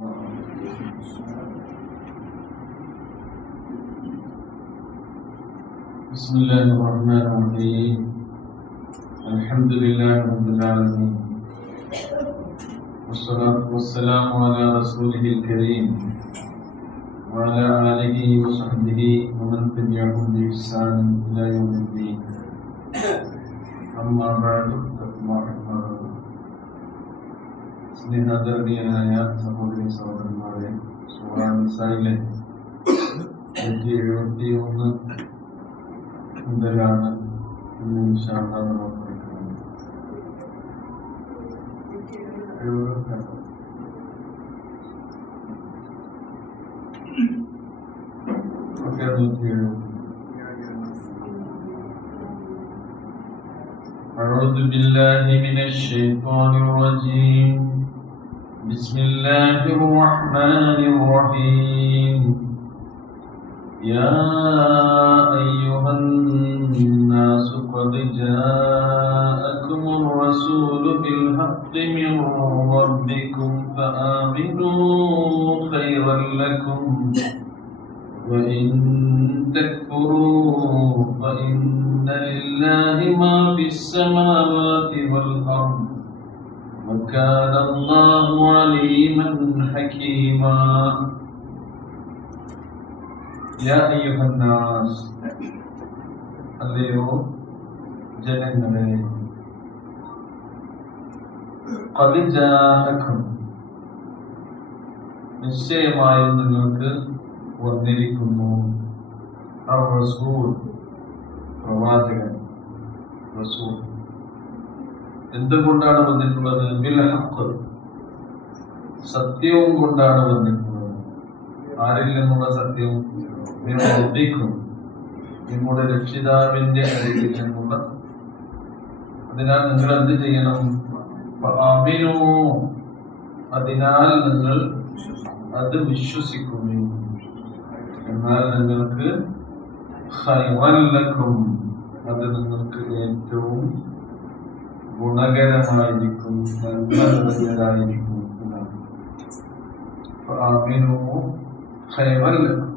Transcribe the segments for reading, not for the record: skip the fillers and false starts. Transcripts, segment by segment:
بسم الله الرحمن الرحيم. الحمد لله رب العالمين، والصلاة والسلام على رسوله الكريم وعلى آله وصحبه ومن تبعهم بإحسان إلى يوم الدين. أما بعد സ്നേഹാദരണീയനായ സഹോദരി സഹോദരന്മാരെ, സൂറ നിസായിലെ 171 മുതലാണ് ഇന്ന് ഇൻഷാ അല്ലാഹ് നമ്മൾ പഠിക്കുന്നത്. أعوذ بالله من الشيطان الرجيم. بسم الله الرحمن الرحيم. يا أيها الناس قد جاءكم الرسول بالحق من ربكم فآمنوا خيرا لكم وإن تكفروا فإن لله ما في السماوات والأرض وكان الله عليما حكيما. യാ അയ്യുഹന്നാസ്, അല്ലയോ ജനങ്ങളെ, ഖദ് ജാഅക്കും, നിശ്ചയമായും നിങ്ങൾക്ക് വന്നിരിക്കുന്നു, റസൂൽ, പ്രവാചകൻ, റസൂൽ. എന്തുകൊണ്ടാണ് വന്നിട്ടുള്ളത്? ബിൽ ഹഖ്, സത്യവും കൊണ്ടാണ് വന്നിട്ടുള്ളത്. ആരിൽ നിന്നുള്ള സത്യം? നിങ്ങളുടെ രക്ഷിതാവിന്റെ അരികിൽ നിന്നുള്ള. അതിനാൽ നിങ്ങൾ എന്ത് ചെയ്യണം? അതിനാൽ നിങ്ങൾ അത് വിശ്വസിക്കുകയും, എന്നാൽ നിങ്ങൾക്ക് ഖൈറൻ ലക്കും, അത് നിങ്ങൾക്ക് ഏറ്റവും ഗുണകരമായിരിക്കും, നന്മ നിറഞ്ഞതായിരിക്കും എന്നാണ്. ഖൈറൻ ലക്കും,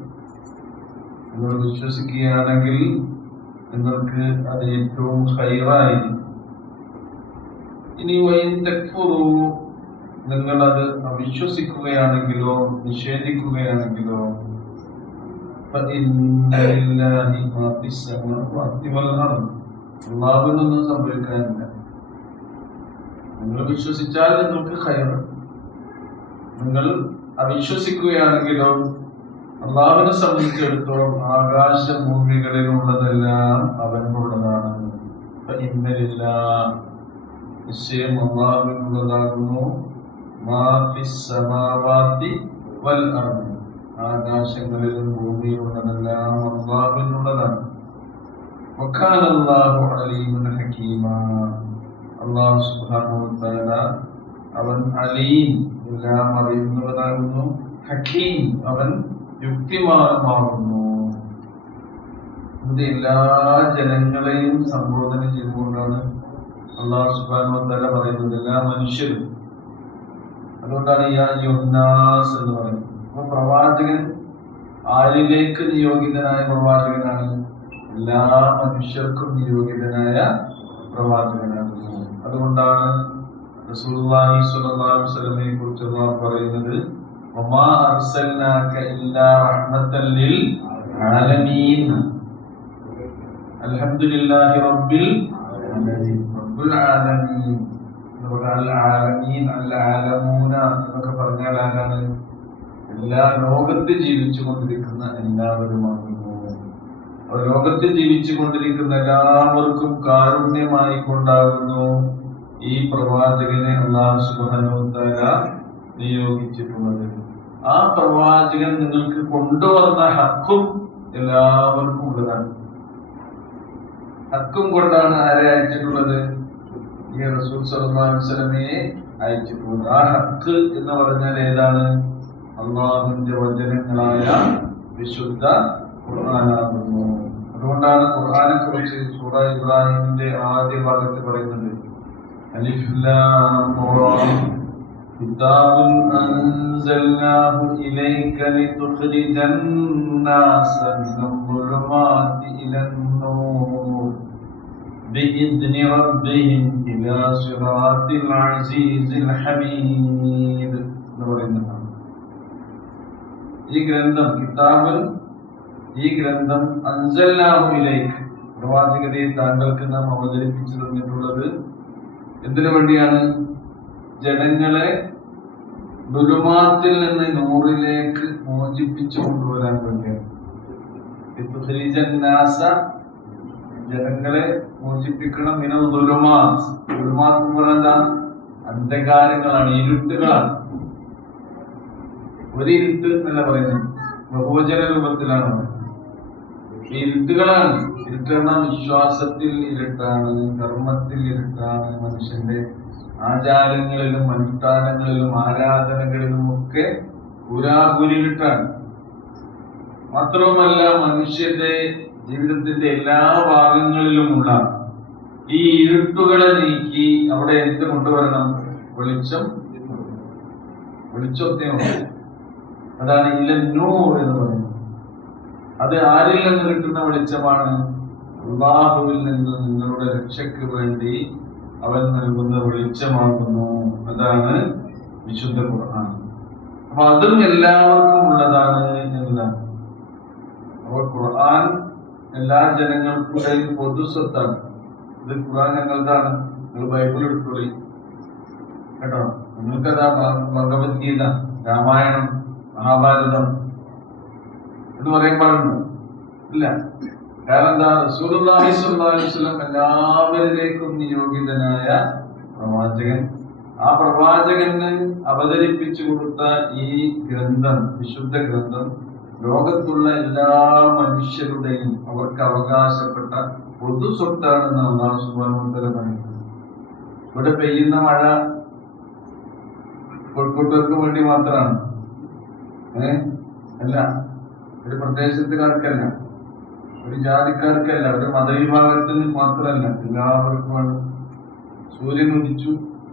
നിങ്ങൾ വിശ്വസിക്കുകയാണെങ്കിൽ നിങ്ങൾക്ക് അത് ഏറ്റവും ഖൈറായിരിക്കും. ഇനി വഇൻ തക്ഫുറു, നിങ്ങൾ അത് അവിശ്വസിക്കുകയാണെങ്കിലോ നിഷേധിക്കുകയാണെങ്കിലോ, ഫഇന്ന ലില്ലാഹി മാ ഫിസ് സമാവാതി വൽ അർദ്, അല്ലാഹുവിനൊന്നും സംഭവിക്കാനില്ല. നിങ്ങൾ വിശ്വസിച്ചാൽ നിങ്ങൾക്ക് ഖൈർ, നിങ്ങൾ അവിശ്വസിക്കുകയാണെങ്കിലോ അള്ളാഹുവിനെ സംബന്ധിച്ചിടത്തോളം ആകാശഭൂമികളിലുള്ളതെല്ലാം അവനുള്ളതാണ്. നിശ്ചയം അള്ളാഹുവിനുള്ളതാകുന്നു. മാ ഫിസ് സമാവാതി വൽ അർദ്, ആകാശങ്ങളിലും ഭൂമിയിലുള്ളതെല്ലാം അള്ളാഹുവിനുള്ളതാണ്. വകാന അല്ലാഹു അലീമൻ ഹകീമാ, അല്ലാഹു സുബ്ഹാനഹു വ തആല അവൻ അലീം, എല്ലാം അറിയുന്നവനാകുന്നു. ഹകീം, അവൻ യുക്തിമാനമാകുന്നു. ഇത് എല്ലാ ജനങ്ങളെയും സംബോധന ചെയ്തുകൊണ്ടാണ് അല്ലാഹു സുബ്ഹാനഹു വ തആല പറയുന്നത്, എല്ലാ മനുഷ്യരും. അതുകൊണ്ടാണ് യാ അയ്യുഹന്നാസ് എന്ന് പറയുന്നത്. അപ്പൊ പ്രവാചകൻ ആരിലേക്ക് നിയോഗിതനായ പ്രവാചകനാണ്? എല്ലാ മനുഷ്യർക്കും നിയോഗിതനായ പ്രവാചകനാകുന്നു. അതുകൊണ്ടാണ് റസൂലുള്ളാഹി സ്വല്ലല്ലാഹു അലൈഹി വസല്ലമയെ കുറിച്ച് അല്ലാഹു പറയുന്നത്, വമാ അർസൽനാക ഇല്ലാ റഹ്മത്തൻ ലിൽ ആലമീൻ. അൽഹംദുലില്ലാഹി റബ്ബിൽ ആലമീൻ, റബ്ബുൽ ആലമീൻ. അൽ ആലമീൻ, അൽ ആലമൂന എന്നൊക്കെ പറഞ്ഞാൽ ആരാണ്? എല്ലാ ലോകത്ത് ജീവിച്ചു കൊണ്ടിരിക്കുന്ന എല്ലാവരുമാകുന്നു. ലോകത്ത് ജീവിച്ചു കൊണ്ടിരിക്കുന്ന എല്ലാവർക്കും കാരുണ്യമായി കൊണ്ടാകുന്നു ഈ പ്രവാചകനെ അല്ലാഹു സുബ്ഹാനഹു വ തആല നിയോഗിച്ചിട്ടുള്ളത്. ആ പ്രവാചകൻ നിങ്ങൾക്ക് കൊണ്ടുവന്ന ഹക്കും എല്ലാവർക്കും ഉള്ളതാണ്. ഹക്കും കൊണ്ടാണ് ആരെ അയച്ചിട്ടുള്ളത്? ഈ റസൂൽ സ്വല്ലല്ലാഹു അലൈഹി വസല്ലമയെ അയച്ചിട്ടുള്ളത്. ആ ഹക്ക് എന്ന് പറഞ്ഞാൽ ഏതാണ്? അല്ലാഹുവിന്റെ വചനങ്ങളായ വിശുദ്ധ ഖുർആനാകുന്നു. അതുകൊണ്ടാണ് ഖുർആനെ കുറിച്ച് സൂറ ഇബ്രാഹിമിന്റെ ആദ്യ ഭാഗത്ത് പറയുന്നത്, അലിഫ് ലാം റ കിതാബുൻ അൻസൽനാഹു ഇലൈക ലിതുഖ്രിജൻ നാസ മിനൽ-ളുലുമാതി ഇലൻ-നൂർ ബിഇദ്നി റബ്ബിഹിം ഇലാ സിറാത്തിൽ അസീസിൽ ഹമീദ് എന്ന് പറയുന്നതാണ്. ഈ ഗ്രന്ഥം കിതാബുൻ, ഈ ഗ്രന്ഥം അൻസൽനാഹു ഇലൈക, പ്രവാചകരെ താങ്കൾക്ക് നാം അവതരിപ്പിച്ചു തന്നിട്ടുള്ളത് എന്തിനു വേണ്ടിയാണ്? ജനങ്ങളെ ദുലുമാത്തിൽ നിന്ന് നൂറിലേക്ക് മോചിപ്പിച്ചു കൊണ്ടുവരാൻ വേണ്ടിയാണ്. ജനങ്ങളെ മോചിപ്പിക്കണം. ദുലുമാത്ത്, ദുലുമാത്ത് എന്ന് പറഞ്ഞാൽ അന്ധകാരങ്ങളാണ്, ഇരുട്ടുകളാണ്. ഒരു ഇരുട്ട് എന്നല്ല പറയുന്നത്, ബഹുവചന രൂപത്തിലാണ്. ഈ ഇരുട്ടുകളാണ്. ഇരുട്ടെന്ന വിശ്വാസത്തിൽ ഇരുട്ടാണ്, കർമ്മത്തിൽ ഇരുട്ടാണ്, മനുഷ്യന്റെ ആചാരങ്ങളിലും അനുഷ്ഠാനങ്ങളിലും ആരാധനകളിലും ഒക്കെ പുരാകുരിട്ടാണ്. മാത്രവുമല്ല, മനുഷ്യന്റെ ജീവിതത്തിന്റെ എല്ലാ ഭാഗങ്ങളിലുമുള്ള ഈ ഇരുട്ടുകളെ നീക്കി അവിടെ എന്ത് കൊണ്ടുവരണം? വെളിച്ചം. വെളിച്ചത്തെ അതാണ് ഇലന്നൂർ എന്ന് പറയുന്നത്. അത് ആരിൽ നിന്ന് കിട്ടുന്ന വെളിച്ചമാണ്? അല്ലാഹുവിൽ നിന്ന് നിങ്ങളുടെ രക്ഷയ്ക്ക് വേണ്ടി അവൻ നൽകുന്ന വെളിച്ചമാകുന്നു. അതാണ് വിശുദ്ധ ഖുർആൻ. അപ്പൊ അതും എല്ലാവർക്കും ഉള്ളതാണ് എന്നതാണ്. അപ്പോൾ ഖുർആൻ എല്ലാ ജനങ്ങൾക്കുടെയും പൊതു സ്വത്താണ്. ഇത് ഖുർആൻ ഞങ്ങളുടെയാണ്. നിങ്ങൾ ബൈബിൾ എടുത്തോളി കേട്ടോ. നിങ്ങൾക്കതാ ഭഗവത്ഗീത, രാമായണം, മഹാഭാരതം എന്ന് പറയാൻ പാടുന്നു ഇല്ല. കാരണം എന്താ? റസൂലുള്ളാഹി സ്വല്ലല്ലാഹു അലൈഹി വസല്ലം എല്ലാവരിലേക്കും നിയോഗിതനായ പ്രവാചകൻ. ആ പ്രവാചകന് അവതരിപ്പിച്ചു കൊടുത്ത ഈ ഗ്രന്ഥം, വിശുദ്ധ ഗ്രന്ഥം, ലോകത്തുള്ള എല്ലാ മനുഷ്യരുടെയും അവർക്ക് അവകാശപ്പെട്ട പൊതു സ്വത്താണെന്ന് അല്ലാഹു സുബ്ഹാനഹു വ തആല പറയുന്നത്. ഇവിടെ പെയ്യുന്ന മഴ കോഴിക്കോട്ടുകാർക്ക് വേണ്ടി മാത്രമാണ്, അല്ല. ഒരു പ്രദേശത്തുകാർക്കല്ല, ഒരു ജാതിക്കാർക്കല്ല, ഒരു മതവിഭാഗത്തിന് മാത്രമല്ല, എല്ലാവർക്കുമാണ്. സൂര്യൻ ഉദിച്ചു,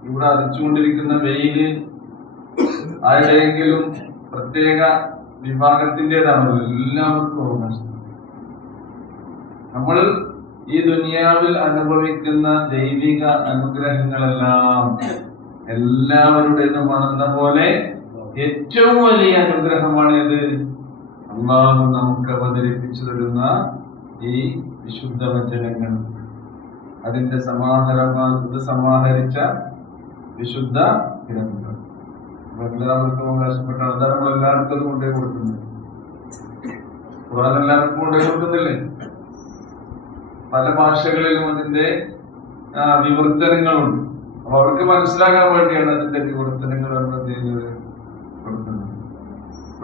ഇവിടെ അരിച്ചുകൊണ്ടിരിക്കുന്ന വെയില് ആരുടെയെങ്കിലും പ്രത്യേക വിഭാഗത്തിൻ്റെതാണല്ലോ, എല്ലാവർക്കും അവകാശം. നമ്മൾ ഈ ദുനിയാവിൽ അനുഭവിക്കുന്ന ദൈവിക അനുഗ്രഹങ്ങളെല്ലാം എല്ലാവരുടേതുമാണെന്ന പോലെ ഏറ്റവും വലിയ അനുഗ്രഹമാണ് ഇത് അല്ലാഹു നമുക്ക് അവതരിപ്പിച്ചു തരുന്ന ഈ വിശുദ്ധ വചനങ്ങൾ. അതിന്റെ സമാഹരിച്ച വിശുദ്ധ ഗ്രന്ഥം. എല്ലാവർക്കും അവകാശപ്പെട്ട ആധാരം നമ്മൾ എല്ലാവർക്കും അത് കൊണ്ടേ കൊടുക്കുന്നത്. ഖുർആൻ എല്ലാവർക്കും കൊണ്ടേ കൊടുക്കുന്നില്ലേ? പല ഭാഷകളിലും അതിന്റെ വിവർത്തനങ്ങളുണ്ട്. അപ്പൊ അവർക്ക് മനസ്സിലാക്കാൻ വേണ്ടിയാണ് അതിന്റെ വിവർത്തനങ്ങൾ കൊടുക്കുന്നത്.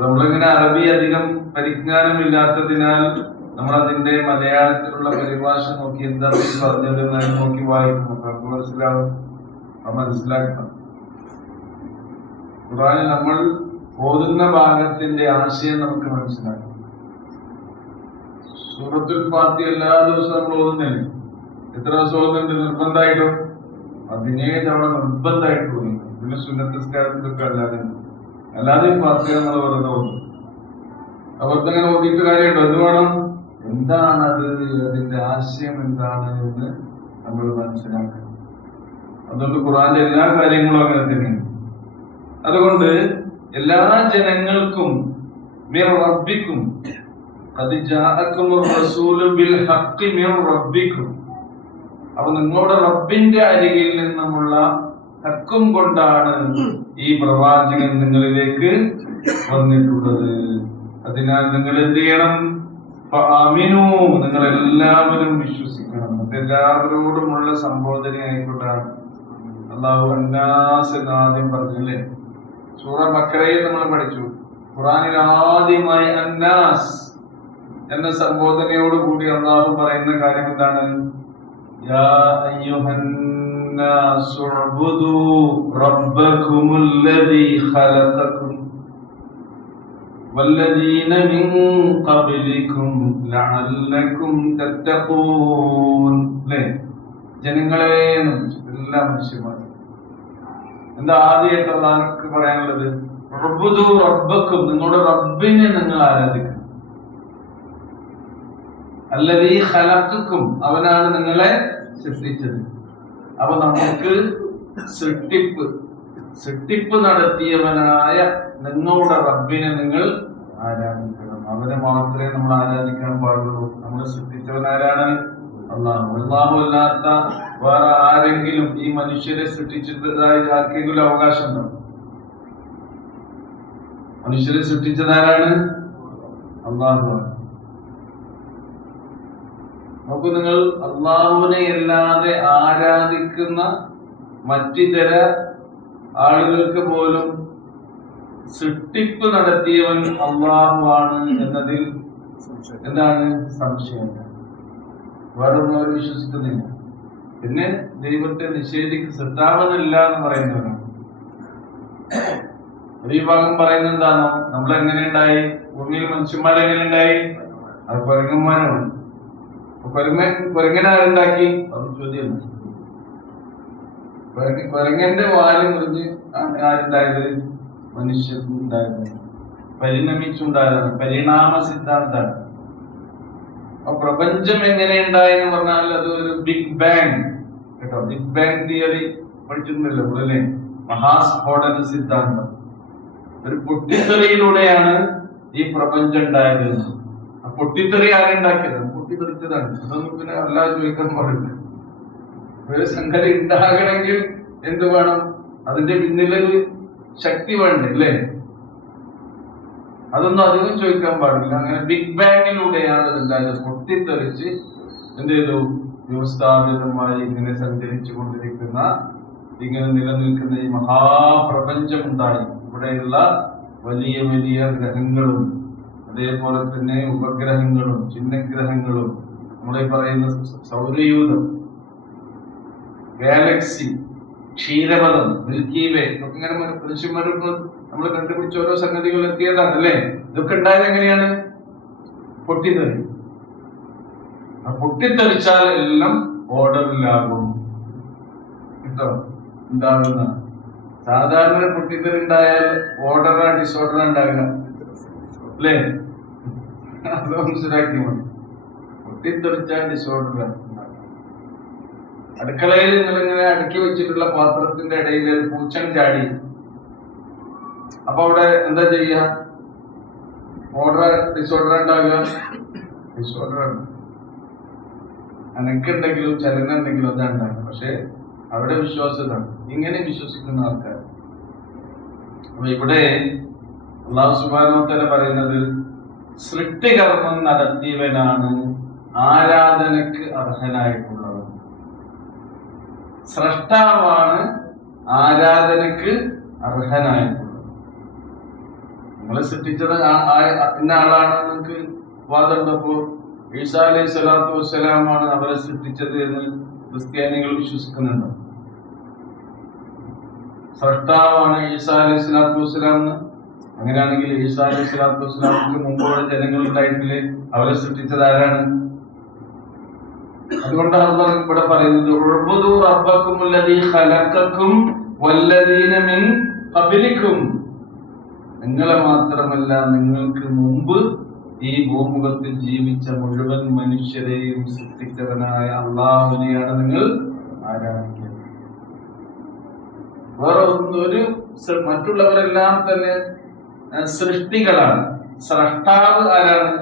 നമ്മളിങ്ങനെ അറബി അധികം പരിജ്ഞാനമില്ലാത്തതിനാൽ നമ്മൾ അതിന്റെ മലയാളത്തിലുള്ള പരിഭാഷ നോക്കി എന്താ പറഞ്ഞത് എന്നാലും നോക്കി വായിക്കും. നമുക്ക് മനസ്സിലാവും, അത് മനസ്സിലാക്കണം. ഖുർആനിൽ നമ്മൾ ഓതുന്ന ഭാഗത്തിന്റെ ആശയം നമുക്ക് മനസ്സിലാക്കണം. സൂറത്തുൽ ഫാത്തിഹ എല്ലാ ദിവസവും നമ്മൾ ഓതുന്നില്ല. എത്ര ദിവസം ഓതുന്നുണ്ട്? നിർബന്ധമായിട്ടും 17 തവണ നിർബന്ധമായിട്ട് ഓതുന്നു. പിന്നെ സുന്നത്തസ്കാരത്തിലൊക്കെ അല്ലാതെ ഫാത്തിഹ നമ്മൾ വെറുതെ ഓതും. അവർക്കങ്ങനെ ഓതിയിട്ട് കാര്യമുണ്ടോ? എന്ത് വേണം? എന്താണത്, അതിന്റെ ആശയം എന്താണ് എന്ന് നമ്മൾ മനസ്സിലാക്കണം. അതുകൊണ്ട് ഖുർആന്റെ എല്ലാ കാര്യങ്ങളും അങ്ങനെ തന്നെയാണ്. അതുകൊണ്ട് എല്ലാ ജനങ്ങൾക്കും മിർ റബ്ബിക്കും ഖദ് ജാഅകുമുർ റസൂലു ബിൽ ഹഖ്ഖി മിർ റബ്ബിക്കും, അപ്പൊ നിങ്ങളുടെ റബ്ബിന്റെ അരികിൽ നിന്നുമുള്ള ഹക്കും കൊണ്ടാണ് ഈ പ്രവാചകൻ നിങ്ങളിലേക്ക് വന്നിട്ടുള്ളത്. അതിനാൽ നിങ്ങൾ എന്ത് ചെയ്യണം? ഫആമിനൂ, നിങ്ങൾ എല്ലാവരും വിശ്വസിക്കണം. എല്ലാവരോടുമുള്ള സംബോധന ആയിക്കൊണ്ടാണ് അല്ലാഹു അന്നാസ് എന്ന് ആദ്യം പറഞ്ഞല്ലേ. സൂറ ബഖറയിൽ നമ്മൾ പഠിച്ചു. ഖുർആനിൽ ആദ്യമായി അന്നാസ് എന്ന സംബോധനയോട് കൂടി അല്ലാഹു പറയുന്ന കാര്യം എന്താണ്? യാ അയ്യുഹന്നാസു ഉഅ്ബുദൂ റബ്ബകുമുല്ലദീ ഖലഖകും വല്ലദീന മിൻ ഖബ്ലികും ലഅല്ലകും തത്തഖൂൻ. ജനങ്ങളെ, എല്ലാ മനുഷ്യന്മാരും എന്താ ആദ്യമായിട്ട് അള്ളാഹുക്ക് പറയാനുള്ളത്? ഉഅ്ബുദൂ റബ്ബക്കും, നിങ്ങളുടെ റബ്ബിനെ നിങ്ങൾ ആരാധിക്കണം. അല്ലദീ ഖലഖക്കും, അവനാണ് നിങ്ങളെ സൃഷ്ടിച്ചത്. അപ്പൊ നമുക്ക് സൃഷ്ടിപ്പ് നടത്തിയവനായ നിങ്ങളുടെ റബ്ബിനെ നിങ്ങൾ ആരാധിക്കണം. അവനെ മാത്രമേ നമ്മൾ ആരാധിക്കാൻ പാടുള്ളൂ. നമ്മൾ സൃഷ്ടിച്ചവൻ ആരാണ്? അല്ലാഹു. അല്ലാഹു അല്ലാത്ത വേറെ ആരെങ്കിലും ഈ മനുഷ്യരെ സൃഷ്ടിച്ചിട്ടതായി ആർക്കെങ്കിലും അവകാശമുണ്ടോ? മനുഷ്യരെ സൃഷ്ടിച്ചതാരാണ്? അല്ലാഹുവാണ്. നോക്കൂ, നിങ്ങൾ അല്ലാഹുവിനെ അല്ലാതെ ആരാധിക്കുന്ന മറ്റിതര ആളുകൾക്ക് പോലും സൃഷ്ടിപ്പ് നടത്തിയവൻ അല്ലാഹുവാണ് എന്നതിൽ എന്താണ് സംശയം? വേറൊന്നും അവർ വിശ്വസിക്കുന്നില്ല. പിന്നെ ദൈവത്തെ സൃഷ്ടാവനില്ല എന്ന് പറയുന്നവരാണ്. ഒരു വിഭാഗം പറയുന്നത് എന്താണോ, നമ്മളെങ്ങനെ ഉണ്ടായി, ഭൂമിയിൽ മനുഷ്യന്മാരെങ്ങനെ ഉണ്ടായി? അത് കുരങ്ങന്മാരാണ്. കുരങ്ങനാരുണ്ടാക്കി? അത് ചോദ്യമാണ്. കുരങ്ങന്റെ വാല് മുറിഞ്ഞ് ആരുണ്ടായത്? മനുഷ്യണ്ടായത്. പരിണമിച്ചുണ്ടായതാണ്. പരിണാമ സിദ്ധാന്താണ്. അപ്പൊ പ്രപഞ്ചം എങ്ങനെ ഉണ്ടായെന്ന് പറഞ്ഞാൽ അത് ഒരു ബിഗ് ബാങ് കേട്ടോ. ബിഗ് ബാങ് തിയറി പഠിച്ചിട്ടുണ്ടല്ലോ അല്ലേ? മഹാസ്ഫോടന സിദ്ധാന്തം. ഒരു പൊട്ടിത്തെറിയിലൂടെയാണ് ഈ പ്രപഞ്ചം ഉണ്ടായത്. ആ പൊട്ടിത്തെറി ആരുണ്ടാക്കിയത്? പൊട്ടിത്തെറിച്ചതാണ്. അതൊന്നും പിന്നെ അല്ലാതെ ചോദിക്കാൻ പാടില്ല. ഒരു സംഗതി ഉണ്ടാകണമെങ്കിൽ എന്ത് വേണം? അതിന്റെ പിന്നിലൊരു ശക്തി വേണ്ടേ അല്ലേ? അതൊന്നും അധികം ചോദിക്കാൻ പാടില്ല. അങ്ങനെ ബിഗ് ബാങ്ങിലൂടെയാണ് ഉണ്ടായത്. പൊട്ടിത്തെറിച്ച് എന്ത് ചെയ്തു? വ്യവസ്ഥാപിതമായി ഇങ്ങനെ സഞ്ചരിച്ചു കൊണ്ടിരിക്കുന്ന, ഇങ്ങനെ നിലനിൽക്കുന്ന ഈ മഹാപ്രപഞ്ചം ഉണ്ടായി. ഇവിടെയുള്ള വലിയ വലിയ ഗ്രഹങ്ങളും അതേപോലെ തന്നെ ഉപഗ്രഹങ്ങളും ചിഹ്നഗ്രഹങ്ങളും, നമ്മളീ പറയുന്ന സൗരയൂഥം, ഗാലക്സി, ക്ഷീരപഥം, മിൽക്കി വേ, ഇതൊക്കെ ഇങ്ങനെ മനുഷ്യന്മാർക്ക് നമ്മൾ കണ്ടുപിടിച്ച ഓരോ സംഗതികൾ എത്തിയതാണ് അല്ലേ? ഇതൊക്കെ ഉണ്ടായത് എങ്ങനെയാണ്? പൊട്ടിത്തെറി. ആ പൊട്ടിത്തെറിച്ചാൽ എല്ലാം ഓർഡറിലാകും കേട്ടോ. ഉണ്ടാകുന്ന സാധാരണ പൊട്ടിത്തെറി ഉണ്ടായാൽ ഓർഡറാ ഡിസോർഡറാ ഉണ്ടാകുക അല്ലേ? അത് മനസ്സിലാക്കി മതി. പൊട്ടിത്തെറിച്ചാൽ ഡിസോർഡറാണ്. അടുക്കളയിൽ നിങ്ങളിങ്ങനെ അടുക്കി വെച്ചിട്ടുള്ള പാത്രത്തിന്റെ ഇടയിൽ പൂച്ചൻ ചാടി. അപ്പൊ അവിടെ എന്താ ചെയ്യുക? ഓർഡർ ഡിസോർഡർ ഉണ്ടാകുക? ഡിസോർഡറാണ്. അനക്കുണ്ടെങ്കിലും ചലനം ഉണ്ടെങ്കിലും അതാ ഉണ്ടാകുക. പക്ഷെ അവിടെ വിശ്വാസത. ഇങ്ങനെ വിശ്വസിക്കുന്ന ആൾക്കാർ. അപ്പൊ ഇവിടെ അല്ലാഹു സുബ്ഹാനഹു വ തആല പറയുന്നത് സൃഷ്ടികർമ്മം നടത്തിയവനാണ് ആരാധനക്ക് അർഹനായിട്ടുള്ളത്. സ്രഷ്ടാവാണ് ആരാധനക്ക് അർഹനായിട്ടുള്ളത്. നിങ്ങളെ സൃഷ്ടിച്ചത് ഇന്ന ആളാണ് നിങ്ങൾക്ക് വാദമുണ്ടപ്പോ ഈസാ അലൈഹി സ്വലാത്തു വസ്സലാമാണ് അവരെ സൃഷ്ടിച്ചത് എന്ന് ക്രിസ്ത്യാനികൾ വിശ്വസിക്കുന്നുണ്ടോ? സ്രഷ്ടാവാണ് ഈസാ അലൈഹി സ്വലാത്തു വസ്സലാം എന്ന്. അങ്ങനെയാണെങ്കിൽ ഈസാ അലൈഹി സ്വലാത്തു വസ്സലാമിന് മുമ്പോടെ ജനങ്ങൾ ഉണ്ടായിട്ടില്ലേ? അവരെ സൃഷ്ടിച്ചത് ആരാണ്? അതുകൊണ്ടാണ് അല്ലാഹു ഇവിടെ പറയുന്നത് ഉഅ്ബുദൂ റബ്ബക്കും അല്ലദീ ഖലഖക്കും വല്ലദീന മിൻ ഖബ്ലിക്കും. നിങ്ങളെ മാത്രമല്ല, നിങ്ങൾക്ക് മുമ്പ് ഈ ഭൂമുഖത്തിൽ ജീവിച്ച മുഴുവൻ മനുഷ്യരെയും സൃഷ്ടിച്ചവനായ അല്ലാഹുവിനെയാണ് നിങ്ങൾ ആരാധിക്കുന്നത്. വേറെ ഒരു മറ്റുള്ളവരെല്ലാം തന്നെ സൃഷ്ടികളാണ്. സ്രഷ്ടാവ് ആരാണ്?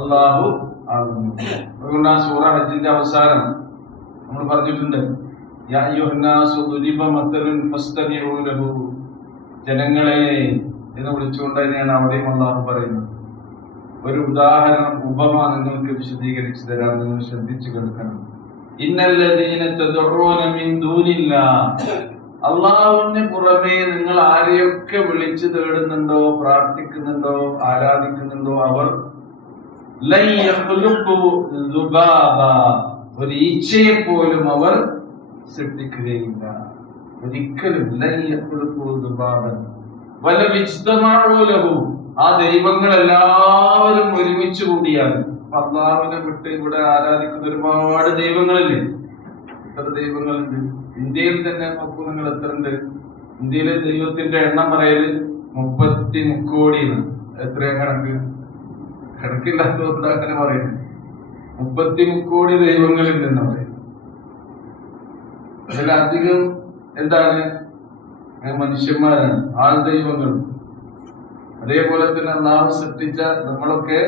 അല്ലാഹു ആകുന്നു. അതുകൊണ്ട് ആ സൂറ ഹജ്ജിന്റെ അവസാനം നമ്മൾ പറഞ്ഞിട്ടുണ്ട്, യാ അയ്യുഹന്നാസു ദുരിബ മത്തലുൻ ഫസ്തമിഉ ലഹു. ജനങ്ങളെ എന്ന് വിളിച്ചുകൊണ്ട് തന്നെയാണ് അവിടെയും അല്ലാഹു പറയുന്നത്. ഒരു ഉദാഹരണം, ഉപമ നിങ്ങൾക്ക് വിശദീകരിച്ചു തരാം, നിങ്ങൾ ശ്രദ്ധിച്ചു കേൾക്കണം. ഇന്നല്ലദീന തദ്ഉന മിൻ ദൂനില്ലാഹ്. അല്ലാഹുവിന് പുറമേ നിങ്ങൾ ആരെയൊക്കെ വിളിച്ചു തേടുന്നുണ്ടോ, പ്രാർത്ഥിക്കുന്നുണ്ടോ, ആരാധിക്കുന്നുണ്ടോ, അവർ ഒരു ഈച്ചയെ പോലും അവർ സൃഷ്ടിക്കുകയില്ല. ഒരിക്കലും. ആ ദൈവങ്ങൾ എല്ലാവരും ഒരുമിച്ച് കൂടിയാണ്. അല്ലാഹുവിനെ വിട്ട് ഇവിടെ ആരാധിക്കുന്ന ഒരുപാട് ദൈവങ്ങളില്ലേ? എത്ര ദൈവങ്ങളുണ്ട്? ഇന്ത്യയിൽ തന്നെ നോക്കൂ നിങ്ങൾ, എത്ര ഉണ്ട്? ഇന്ത്യയിലെ ദൈവത്തിന്റെ എണ്ണം പറയല് 30 കോടി. എത്രയാ കണക്ക്? കണക്കില്ലാത്തതുകൊണ്ട് അങ്ങനെ പറയുന്നു. 30 കോടി ദൈവങ്ങളുണ്ടെന്ന് പറയും. അതിലധികം എന്താണ്? മനുഷ്യന്മാരാണ്, ആൾ ദൈവങ്ങളും. അതേപോലെ തന്നെ അള്ളാഹു സൃഷ്ടിച്ച നമ്മളൊക്കെ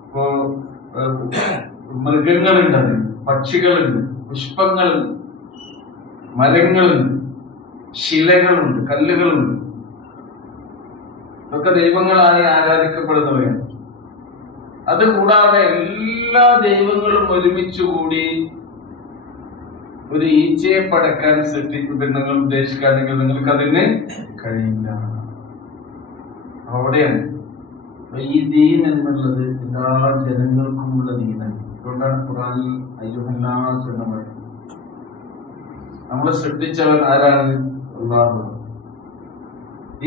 ഇപ്പോ മൃഗങ്ങളുണ്ട്, അതിൽ പക്ഷികളുണ്ട്, പുഷ്പങ്ങളുണ്ട്, മരങ്ങളുണ്ട്, ശിലകളുണ്ട്, കല്ലുകളുണ്ട്. ഇതൊക്കെ ദൈവങ്ങളായി ആരാധിക്കപ്പെടുന്നവയാണ്. അതുകൂടാതെ എല്ലാ ദൈവങ്ങളും ഒരുമിച്ചുകൂടി ഒരു ഈച്ചയെ പടക്കാൻ സൃഷ്ടിക്കുന്നത് നിങ്ങൾ ഉദ്ദേശിക്കുകയാണെങ്കിൽ നിങ്ങൾക്ക് അതിന് കഴിയില്ല. അവിടെയാണ് ഈ ദീൻ എന്നുള്ളത് എല്ലാ ജനങ്ങൾക്കുമുള്ള ദീനാണ്. അതുകൊണ്ടാണ് ഖുർആനിൽ അയ്യുഹന്നാസ് എന്ന് പറയുന്നത്. നമ്മളെ സൃഷ്ടിച്ചവൻ ആരാണ്? അല്ലാഹു.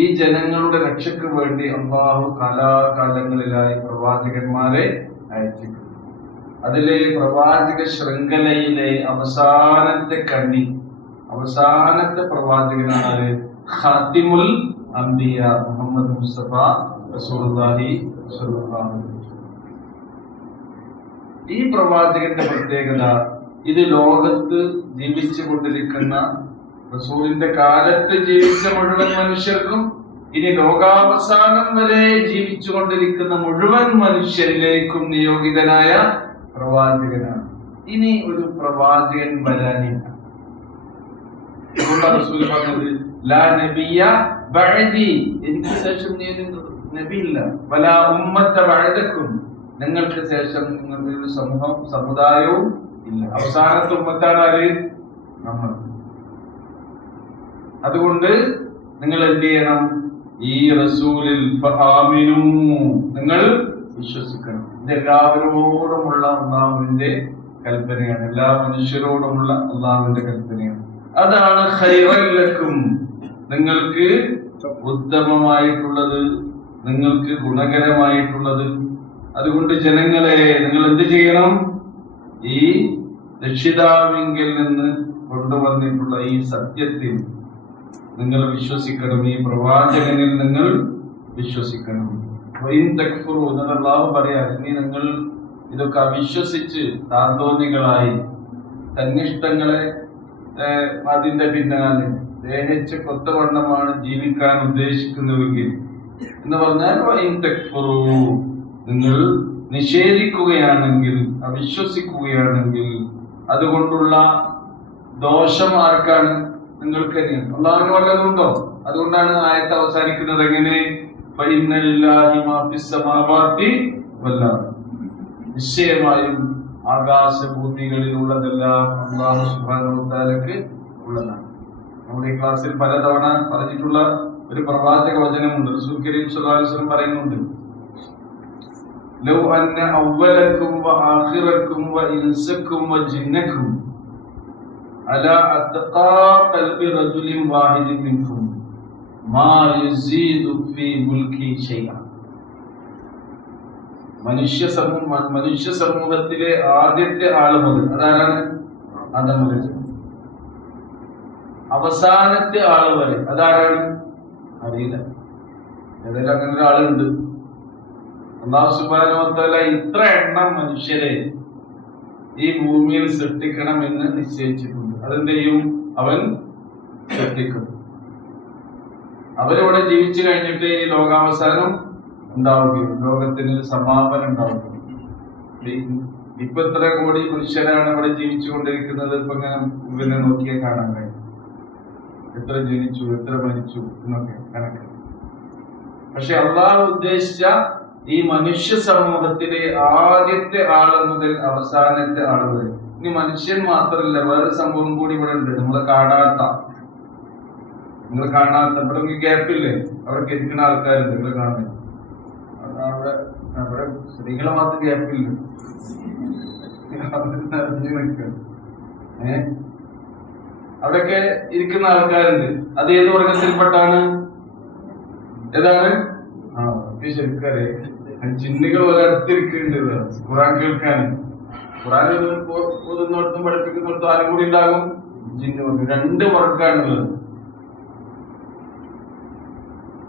ഈ ജനങ്ങളുടെ രക്ഷയ്ക്ക് വേണ്ടി അല്ലാഹു കാലാകാലങ്ങളിലായി പ്രവാചകന്മാരെ അയച്ചിട്ടുണ്ട്. അതിലെ പ്രവാചക ശൃംഖലയിലെ അവസാനത്തെ കണ്ണി, അവസാനത്തെ പ്രവാചകനാണ് ഖാതിമുൽ അംബിയ മുഹമ്മദ് മുസ്തഫ റസൂലുള്ളാഹി സ്വല്ലല്ലാഹു അലൈഹി വസല്ലം. ഈ പ്രവാചകന്റെ പ്രത്യേകത, ഇത് ലോകത്ത് ജീവിച്ചു കൊണ്ടിരിക്കുന്ന റസൂലിന്റെ കാലത്ത് ജീവിച്ച മുഴുവൻ മനുഷ്യർക്കും ഇനി ലോകാവസാനം വരെ ജീവിച്ചു കൊണ്ടിരിക്കുന്ന മുഴുവൻ മനുഷ്യരിലേക്കും നിയോഗിതനായ പ്രവാചകനാണ്. ഇനി ഒരു പ്രവാചകൻ വരാനില്ല. റസൂൽ പറഞ്ഞത് ലാ നബിയ ബഅദി, എനിക്ക് ശേഷം നബിയില്ല. വലാ ഉമ്മത ബഅദകും, നിങ്ങൾക്ക് ശേഷം നിങ്ങളുടെ ഒരു സമുദായവും ഇല്ല. അവസാനത്തെ ഉമ്മത്താണ് ആര്? നമ്മൾ. അതുകൊണ്ട് നിങ്ങൾ എന്ത് ചെയ്യണം? ഈ റസൂലിൽ ഫആമിനൂ, നിങ്ങൾ വിശ്വസിക്കണം. ഇത് എല്ലാവരോടുമുള്ള അല്ലാഹുവിന്റെ കൽപ്പനയാണ്, എല്ലാ മനുഷ്യരോടുമുള്ള അല്ലാഹുവിന്റെ കൽപ്പനയാണ്. അതാണ് ഖൈറൻ ലക്കും, നിങ്ങൾക്ക് ഉത്തമമായിട്ടുള്ളത്, നിങ്ങൾക്ക് ഗുണകരമായിട്ടുള്ളത്. അതുകൊണ്ട് ജനങ്ങളെ, നിങ്ങൾ എന്ത് ചെയ്യണം? ഈ രക്ഷിതാവിങ്കിൽ നിന്ന് കൊണ്ടുവന്നിട്ടുള്ള ഈ സത്യത്തിൽ നിങ്ങൾ വിശ്വസിക്കണം, ഈ പ്രവാചകനിൽ നിങ്ങൾ വിശ്വസിക്കണം. അല്ലാഹു പറയാ, ഇനി നിങ്ങൾ ഇതൊക്കെ അവിശ്വസിച്ച് താന്തോന്നികളായി തന്നിഷ്ടങ്ങളെ അതിന്റെ പിന്നാലെ ദേഹിച്ച് കൊത്തവണ്ണമാണ് ജീവിക്കാൻ ഉദ്ദേശിക്കുന്നുവെങ്കിൽ എന്ന് പറഞ്ഞാൽ നിങ്ങൾ നിഷേധിക്കുകയാണെങ്കിൽ, അവിശ്വസിക്കുകയാണെങ്കിൽ അതുകൊണ്ടുള്ള ദോഷം ആർക്കാണ്? നിങ്ങൾക്ക് തന്നെയാണ്. അല്ലാഹുവിന് വല്ലതുണ്ടോ? അതുകൊണ്ടാണ് ആയത്ത് അവസാനിക്കുന്നത് എങ്ങനെ? നിശ്ചയമായും ആകാശഭൂമികളിൽ ഉള്ളതെല്ലാം അല്ലാഹു സുബ്ഹാനഹു വ തആലക്ക് ഉള്ളതാണ്. നമ്മുടെ ഈ ക്ലാസ്സിൽ പലതവണ പറഞ്ഞിട്ടുള്ള ഒരു പ്രവാചക വചനമുണ്ട്. റസൂൽ കരീം സ്വല്ലല്ലാഹു അലൈഹി വസല്ലം പറയുന്നുണ്ട്, ലൗ അന്ന അവ്വലക്കും വ ആഖിറക്കും വ ഇൻസക്കും വ ജിന്നക്കും അലാ അത്ഖാ ഖൽബി റജുലിൻ വാഹിദിൻ മിൻകും മാ യസീദു ഫീ മുൽക്കി ശൈഅ. മനുഷ്യ സമൂഹത്തിലെ ആദ്യത്തെ ആള് മുതൽ, അതാരാണ്? ആദം മുതൽ അവസാനത്തെ ആള് വരെ അതാരാണ്? അറിയില്ല. ഏതായാലും അങ്ങനെ ഒരാളുണ്ട്. അല്ലാഹു സുബ്ഹാനഹു വ തആല ഇത്ര എണ്ണം മനുഷ്യരെ ഈ ഭൂമിയിൽ സൃഷ്ടിക്കണമെന്ന് നിശ്ചയിച്ചിട്ടുണ്ട്. അതെന്ത് ചെയ്യും? അവൻ സൃഷ്ടിക്കും. അവരിവിടെ ജീവിച്ചു കഴിഞ്ഞിട്ട് ഈ ലോകാവസാനം ഉണ്ടാവുകയും ലോകത്തിന് സമാപനം ഉണ്ടാവുകയും. ഇപ്പൊ എത്ര കോടി മനുഷ്യരാണ് ഇവിടെ ജീവിച്ചു കൊണ്ടിരിക്കുന്നത്? ഇപ്പൊ ഇങ്ങനെ നോക്കിയാൽ കാണാൻ കഴിയും. എത്ര ജനിച്ചു, എത്ര മരിച്ചു എന്നൊക്കെ കണക്ക്. പക്ഷെ അള്ളാഹു ഉദ്ദേശിച്ച ഈ മനുഷ്യ സമൂഹത്തിലെ ആദ്യത്തെ ആള് മുതൽ അവസാനത്തെ ആള് വരെ. ഇനി മനുഷ്യൻ മാത്രമല്ല, വേറെ സംഭവം കൂടി ഇവിടെ ഉണ്ട്. നിങ്ങൾ കാണാത്ത ഇവിടെ ഗ്യാപ്പില്ലേ? അവിടെ ഇരിക്കുന്ന ആൾക്കാരുണ്ട്, നിങ്ങൾ കാണുന്നത്. അവിടെ സ്ത്രീകളെ മാത്രം ഗ്യാപ്പില്ല. അവിടെയൊക്കെ ഇരിക്കുന്ന ആൾക്കാരുണ്ട്. അത് ഏത് വർഗത്തിൽപ്പെട്ടാണ്? ഏതാണ്? ശരിക്കറിയ ചിന്നുകൾ ഒരടുത്തിരിക്കുന്നുണ്ട് ഖുർആൻ കേൾക്കാൻ. ഖുർആൻ ഓതുന്നിടത്തും പഠിപ്പിക്കുന്നിടത്തും ആരും കൂടി ഉണ്ടാകും. ജിന്ന് രണ്ട് വർഗാണുള്ളത്.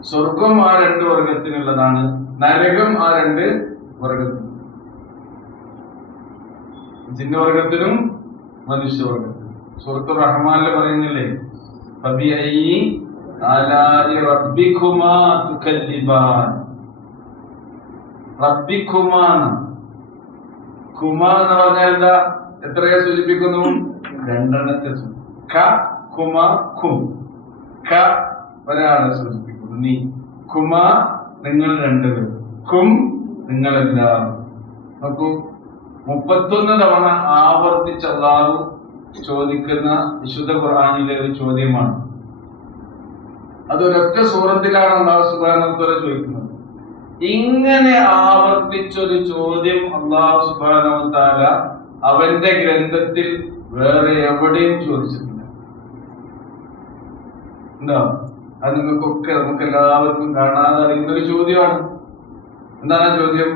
സ്വർഗം ആ രണ്ട് വർഗത്തിനുള്ളതാണ്, നരകം ആ രണ്ട് വർഗത്തിനും, ജിന്നവർഗത്തിനും മനുഷ്യവർഗത്തിനും. സൂറത്തുർ റഹ്മാനിൽ പറയുന്നില്ലേ, ഫബിഅയ്യി ആലാഇ റബ്ബികുമാ തുകല്ലിബാൻ. റബ്ബികുമാ, കുമാ എന്ന് പറഞ്ഞാൽ എന്താ? എത്രയെ സൂചിപ്പിക്കുന്നു? രണ്ടെണ്ണത്തെ സൂചിപ്പിക്കുന്നു. ക കുമ കും. ക ഒരാളെ സൂചിപ്പിക്കുന്നു, നീ. കുമ നിങ്ങൾ രണ്ടുപേർ. കും നിങ്ങളെല്ലാം. നോക്കൂ, 31 തവണ ആവർത്തിച്ച് അല്ലാഹു ചോദിക്കുന്ന വിശുദ്ധ ഖുർആനിലെ ഒരു ചോദ്യമാണ്. അതൊരൊറ്റ സൂറത്തിലാണ് അല്ലാഹു സുബ്ഹാനഹു വ തആല ചോദിക്കുന്നത്. ഇങ്ങനെ ആവർത്തിച്ചൊരു ചോദ്യം അല്ലാഹു സുബ്ഹാനഹു വ തആല അവന്റെ ഗ്രന്ഥത്തിൽ വേറെ എവിടെയും ചോദിച്ചിട്ടില്ല. എന്താ? അത് നിങ്ങൾക്കൊക്കെ, നമുക്ക് എല്ലാവർക്കും കാണാതെ അറിയുന്ന ഒരു ചോദ്യമാണ്. എന്താണ് ആ ചോദ്യം?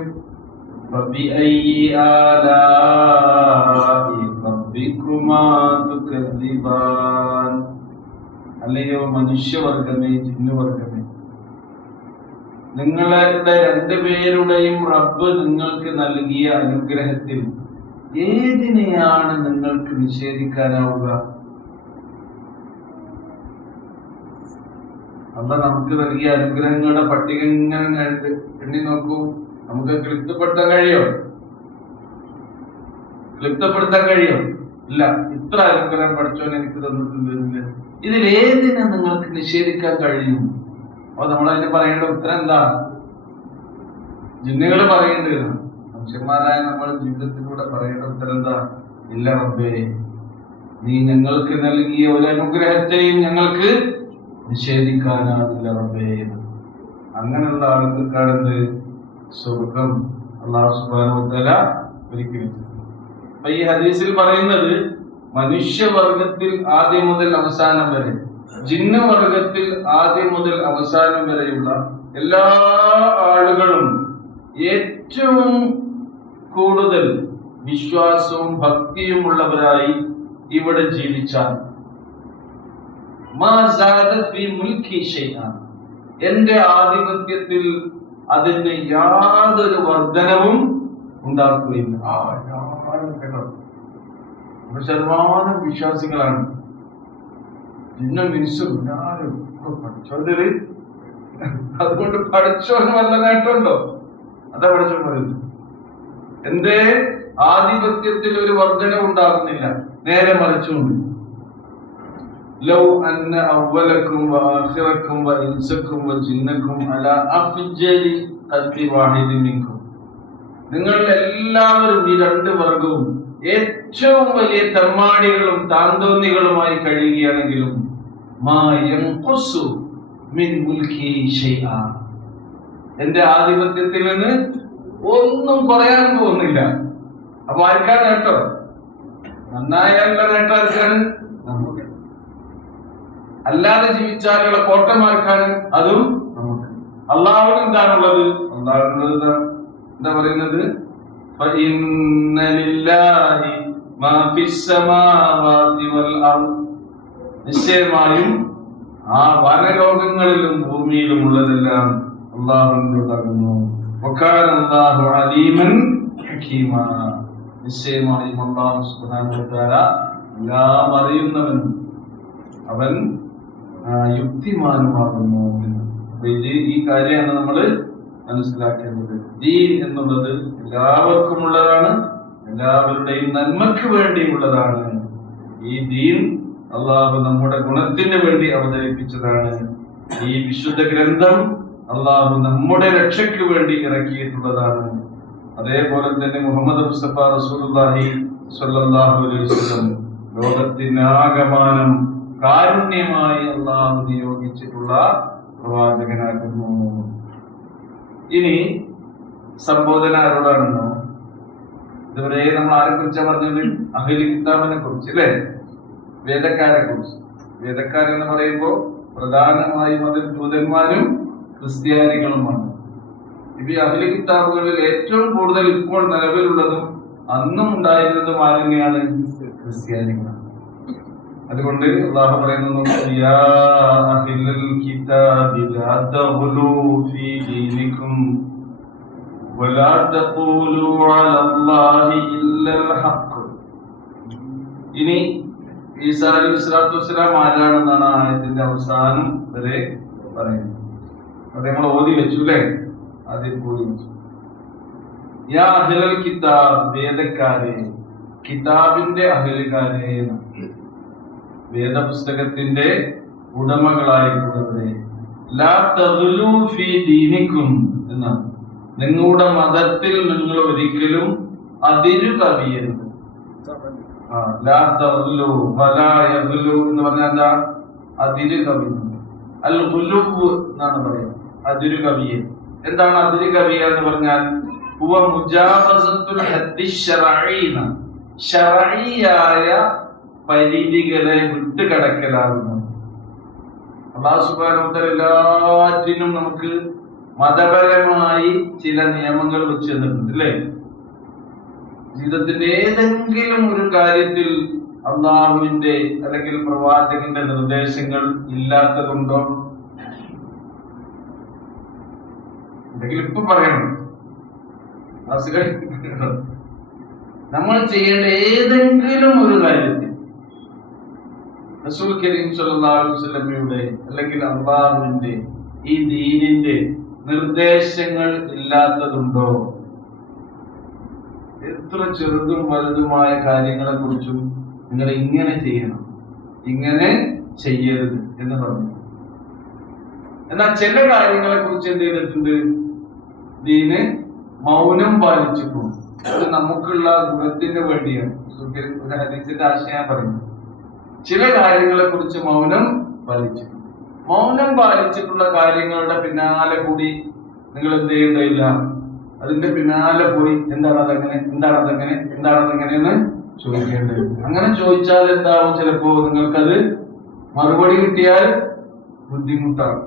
ഫബിഅയ്യി ആലാഇ റബ്ബികുമാ തുകല്ലിബാൻ. അല്ലയോ മനുഷ്യവർഗമേ, ജിന്നുവർഗമേ, നിങ്ങളുടെ രണ്ടുപേരുടെയും റബ്ബ് നിങ്ങൾക്ക് നൽകിയ അനുഗ്രഹത്തിൽ ഏതിനെയാണ് നിങ്ങൾക്ക് നിഷേധിക്കാനാവുക? അല്ലാഹ് നമുക്ക് നൽകിയ അനുഗ്രഹങ്ങളുടെ പട്ടിക ഇങ്ങനെ എണ്ണി നോക്കൂ. നമുക്ക് ക്ലിപ്തപ്പെടുത്താൻ കഴിയോ? ക്ലിപ്തപ്പെടുത്താൻ കഴിയോ? ഇല്ല. ഇത്ര അനുഗ്രഹം പഠിച്ചോൻ എനിക്ക് തന്നിട്ടുണ്ട്. ഇതിലേതിനെ നിങ്ങൾക്ക് നിഷേധിക്കാൻ കഴിയും? അപ്പൊ നമ്മളതിന് പറയേണ്ട ഉത്തരം എന്താ? ജിന്നുകൾ പറയേണ്ടത്, മനുഷ്യന്മാരായ നമ്മൾ ജീവിതത്തിലൂടെ പറയേണ്ട ഉത്തരം എന്താ? ഇല്ല റബ്ബേ, നീ ഞങ്ങൾക്ക് നൽകിയ ഒരു അനുഗ്രഹത്തെയും ഞങ്ങൾക്ക് നിഷേധിക്കാനാവില്ല റബ്ബേ. അങ്ങനെയുള്ള ആളുകൾക്കാണെന്ത്? സ്വർഗം അല്ലാഹു സുബ്ഹാനഹു വ തആല ഒരിക്കലും. അപ്പൊ ഈ ഹദീസിൽ പറയുന്നത് മനുഷ്യവർഗത്തിൽ ആദ്യം മുതൽ അവസാനം വരെ, ജിന്ന് വർഗത്തിൽ ആദ്യം മുതൽ അവസാനം വരെയുള്ള എല്ലാ ആളുകളും ഏറ്റവും കൂടുതൽ വിശ്വാസവും ഭക്തിയും ഉള്ളവരായി ഇവിടെ ജീവിച്ചാൽ എന്റെ ആധിപത്യത്തിൽ അതിന് യാതൊരു വർധനവും ഉണ്ടാക്കുകയില്ല. ശതമാനം വിശ്വാസികളാണ്. ജിന്നും മിനിസും ഞാനും പഠിച്ചോണ്ടത്. അതുകൊണ്ട് പഠിച്ചോന് വല്ല നേട്ടമുണ്ടോ? അതാ പഠിച്ചോ പറയുന്നത്. എന്റെ ആധിപത്യത്തിൽ ഒരു വർധന ഉണ്ടാകുന്നില്ല, നേരെ മറിച്ചുകൊണ്ട്. ലൗ അന്ന അവലക്കും വആഖിറക്കും വഇൻസക്കും വജിന്നക്കും അലാ അഫ്ജലി ഖൽഖി വാഹിദിൻ മിൻകും. നിങ്ങൾ എല്ലാവരും, ഈ രണ്ട് വർഗവും ഏറ്റവും വലിയ തെമ്മാടികളും താന്തോന്നികളുമായി കഴിയുകയാണെങ്കിലും മാ യൻഖുസു മിൻ മുൽക്കി ശൈആ, എന്റെ ആധിപത്യത്തിൽ നിന്ന് ഒന്നും പറയാൻ പോകുന്നില്ല. അപ്പൊ ആർക്കാണ് നേട്ടം? നന്നായാലുള്ള നേട്ടം ആർക്കാണ്? നമുക്ക്. അല്ലാതെ ജീവിച്ചാലുള്ള കോട്ടമാർക്കാണ്? അതും നമുക്ക്. അള്ളാഹുവിന് എന്താണുള്ളത്? അള്ളാഹുവിനുള്ളത് എന്താ പറയുന്നത്? فإن لله ما في السماوات والأرض. നിശ്ചയമായും ആ വനലോകങ്ങളിലും ഭൂമിയിലും ഉള്ളതെല്ലാം അള്ളാഹുവിനുള്ളതാകുന്നു. വകാന അല്ലാഹു അലീമൻ ഹകീമാ. നിശ്ചയമായും അല്ലാഹു സുബ്ഹാനഹു വ തആല എല്ലാം അറിയുന്നവനും അവൻ യുക്തിമാനുമാകുന്നു. അപ്പൊ ഈ കാര്യമാണ് നമ്മൾ മനസ്സിലാക്കേണ്ടത്. ദീൻ എന്നുള്ളത് എല്ലാവർക്കും ഉള്ളതാണ്, എല്ലാവരുടെയും നന്മക്ക് വേണ്ടിയുള്ളതാണ്. ഈ ദീൻ അള്ളാഹു നമ്മുടെ ഗുണത്തിന് വേണ്ടി അവതരിപ്പിച്ചതാണ്. ഈ വിശുദ്ധ ഗ്രന്ഥം അള്ളാഹു നമ്മുടെ രക്ഷയ്ക്ക് വേണ്ടി ഇറക്കിയിട്ടുള്ളതാണ്. അതേപോലെ തന്നെ മുഹമ്മദ് മുസ്തഫ റസൂലുള്ളാഹി സ്വല്ലല്ലാഹു അലൈഹി വസല്ലം ലോകത്തിനാകമാനം കാരുണ്യമായി അള്ളാഹു നിയോഗിച്ചിട്ടുള്ള പ്രവാചകനാകുന്നു. ഇനി സംബോധന ആരോടാണെന്നോ? ഇതുവരെ നമ്മൾ ആരെ കുറിച്ചാ പറഞ്ഞത്? അഹ്ലി കിതാബിനെ കുറിച്ച്, അല്ലെ? വേദക്കാരെ കുറിച്ച്. വേദക്കാരെന്ന് പറയുമ്പോൾ പ്രധാനമായും അതിൽ ജൂതന്മാരും ക്രിസ്ത്യാനികളുമാണ്. ഇപ്പൊ ഈ അഹ്ലി കിതാബുകളിൽ ഏറ്റവും കൂടുതൽ ഇപ്പോൾ നിലവിലുള്ളതും അന്നും ഉണ്ടായിരുന്നതും ആരെന്നെയാണ്? ക്രിസ്ത്യാനികളാണ്. അതുകൊണ്ട് അല്ലാഹു പറയുന്നു, യാ അഹ്ലൽ കിതാബ് الكتاب لا تغلوا في دينكم ولا تقولوا على الله إلا الحق. ഇനി ഈസാ അലൈഹി സ്വലാത്തു വസ്സലാം ആരാണെന്നാണ് ആയത്തിന്റെ അവസാനം വരെ പറയുന്നത്. അത് നമ്മൾ ഓതി വെച്ചു അല്ലേ? അതിൽ ഓതി വെച്ചു. യാ അഹ്ലൽ കിതാബ്, വേദക്കാരെ, കിതാബിന്റെ അഹ്ലുകാരെ, വേദപുസ്തകത്തിന്റെ ഉടമകളായിട്ടുള്ളവരെ, ലാ തഗ്ലൂ ഫീ ദീനിക്കും എന്നാണ്, നിങ്ങളുടെ മതത്തിൽ നിങ്ങൾ ഒരിക്കലും അതിരു കവിയരുത്. ലാ തഗ്ലൂ വലാ യഗ്ലൂ എന്ന് പറഞ്ഞാൽ എന്താ? അതിരു കവിയുന്നത്. അൽ ഗുലൂവ് എന്നാണ് പറയുന്നത്, അതിരു കവിയൽ. എന്താണ് അതിരു കവിയ എന്ന് പറഞ്ഞാൽ? ഹുവ മുജാവസത്തുൽ ഹദ്ദി ശർഈ, ശർഈയായ പരിധികളെ വിട്ടുകടക്കലാകുന്നു. അല്ലാഹു സുബ്ഹാനഹു വ തആല എല്ലാറ്റിനും നമുക്ക് മതപരമായി ചില നിയമങ്ങൾ വെച്ച് തന്നിട്ടുണ്ട് അല്ലേ? ജീവിതത്തിന്റെ ഏതെങ്കിലും ഒരു കാര്യത്തിൽ അള്ളാഹുവിന്റെ അല്ലെങ്കിൽ പ്രവാചകന്റെ നിർദ്ദേശങ്ങൾ ഇല്ലാത്തതുണ്ടോ? എന്തെങ്കിലും ഇപ്പൊ പറയണം. നമ്മൾ ചെയ്യേണ്ട ഏതെങ്കിലും ഒരു കാര്യത്തിൽ റസൂൽ കരീം സ്വല്ലല്ലാഹു അലൈഹി വസല്ലമയുടെ അല്ലെങ്കിൽ അല്ലാഹുവിന്റെ ഈ ദീനിന്റെ നിർദ്ദേശങ്ങൾ ഇല്ലാത്തതുണ്ടോ? എത്ര ചെറുതും വലുതുമായ കാര്യങ്ങളെ കുറിച്ചും നിങ്ങൾ ഇങ്ങനെ ചെയ്യണം, ഇങ്ങനെ ചെയ്യരുത് എന്ന് പറഞ്ഞു. എന്നാൽ ചില കാര്യങ്ങളെ കുറിച്ച് എന്ത് ചെയ്തിട്ടുണ്ട്? ദീന് മൗനം പാലിച്ചിട്ടുണ്ട്. അത് നമുക്കുള്ള ഗുണത്തിന് വേണ്ടിയാണ്. ഒരു ഹദീസിന്റെ ആശയം പറയുന്നത്, ചില കാര്യങ്ങളെ കുറിച്ച് മൗനം പാലിച്ചിട്ടുണ്ട്. മൗനം പാലിച്ചിട്ടുള്ള കാര്യങ്ങളുടെ പിന്നാലെ കൂടി നിങ്ങൾ എന്ത് ചെയ്യേണ്ടതില്ല, അതിന്റെ പിന്നാലെ പോയി എന്താണ് അതങ്ങനെ, എന്താണ് അതങ്ങനെ, എന്താണ് അതങ്ങനെ എന്ന് ചോദിക്കേണ്ടത്. അങ്ങനെ ചോദിച്ചാൽ എന്താവും? ചിലപ്പോ നിങ്ങൾക്കത് മറുപടി കിട്ടിയാൽ ബുദ്ധിമുട്ടാണ്.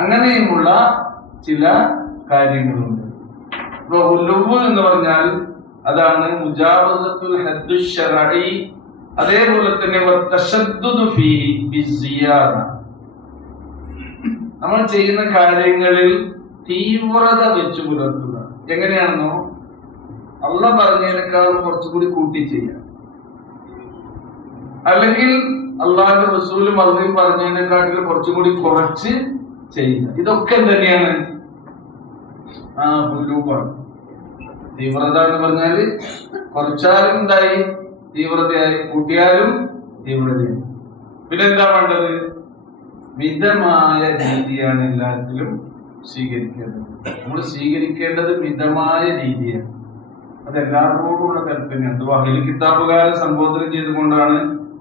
അങ്ങനെയുമുള്ള ചില കാര്യങ്ങളുണ്ട്. ഇപ്പൊ ഉലുവ് എന്ന് പറഞ്ഞാൽ അതാണ് മുജാവസത്തുൽ ഹദ്ദു ശർഈ. അതേപോലെ തന്നെ തശദ്ദുദു ഫീഹി ബിസ്സിയാദ, നമ്മൾ ചെയ്യുന്ന കാര്യങ്ങളിൽ തീവ്രത വെച്ച് പുലർത്തുക. എങ്ങനെയാണെന്നോ, അള്ളാഹ് പറഞ്ഞതിനേക്കാളും കുറച്ചുകൂടി കൂട്ടി ചെയ്യാം, അല്ലെങ്കിൽ അള്ളാഹുവിന്റെ റസൂലും അള്ളാഹും പറഞ്ഞതിനെക്കാട്ടിലും കുറച്ചും കൂടി കുറച്ച് ചെയ്യുക. ഇതൊക്കെ തന്നെയാണ് ഉലൂവാണ്. തീവ്രത എന്ന് പറഞ്ഞാല് കുറച്ചാലും എന്തായി? തീവ്രതയായി. കൂട്ടിയാലും തീവ്രതയായി. പിന്നെന്താ വേണ്ടത്? മിതമായ രീതിയാണ് എല്ലാത്തിലും സ്വീകരിക്കേണ്ടത്. നമ്മൾ സ്വീകരിക്കേണ്ടത് മിതമായ രീതിയാണ്. അത് എല്ലാവരോടുമുള്ള കൽപ്പനയാണ്. അഹ്ലുൽ കിതാബുകാരെ സംബോധന ചെയ്തുകൊണ്ടാണ്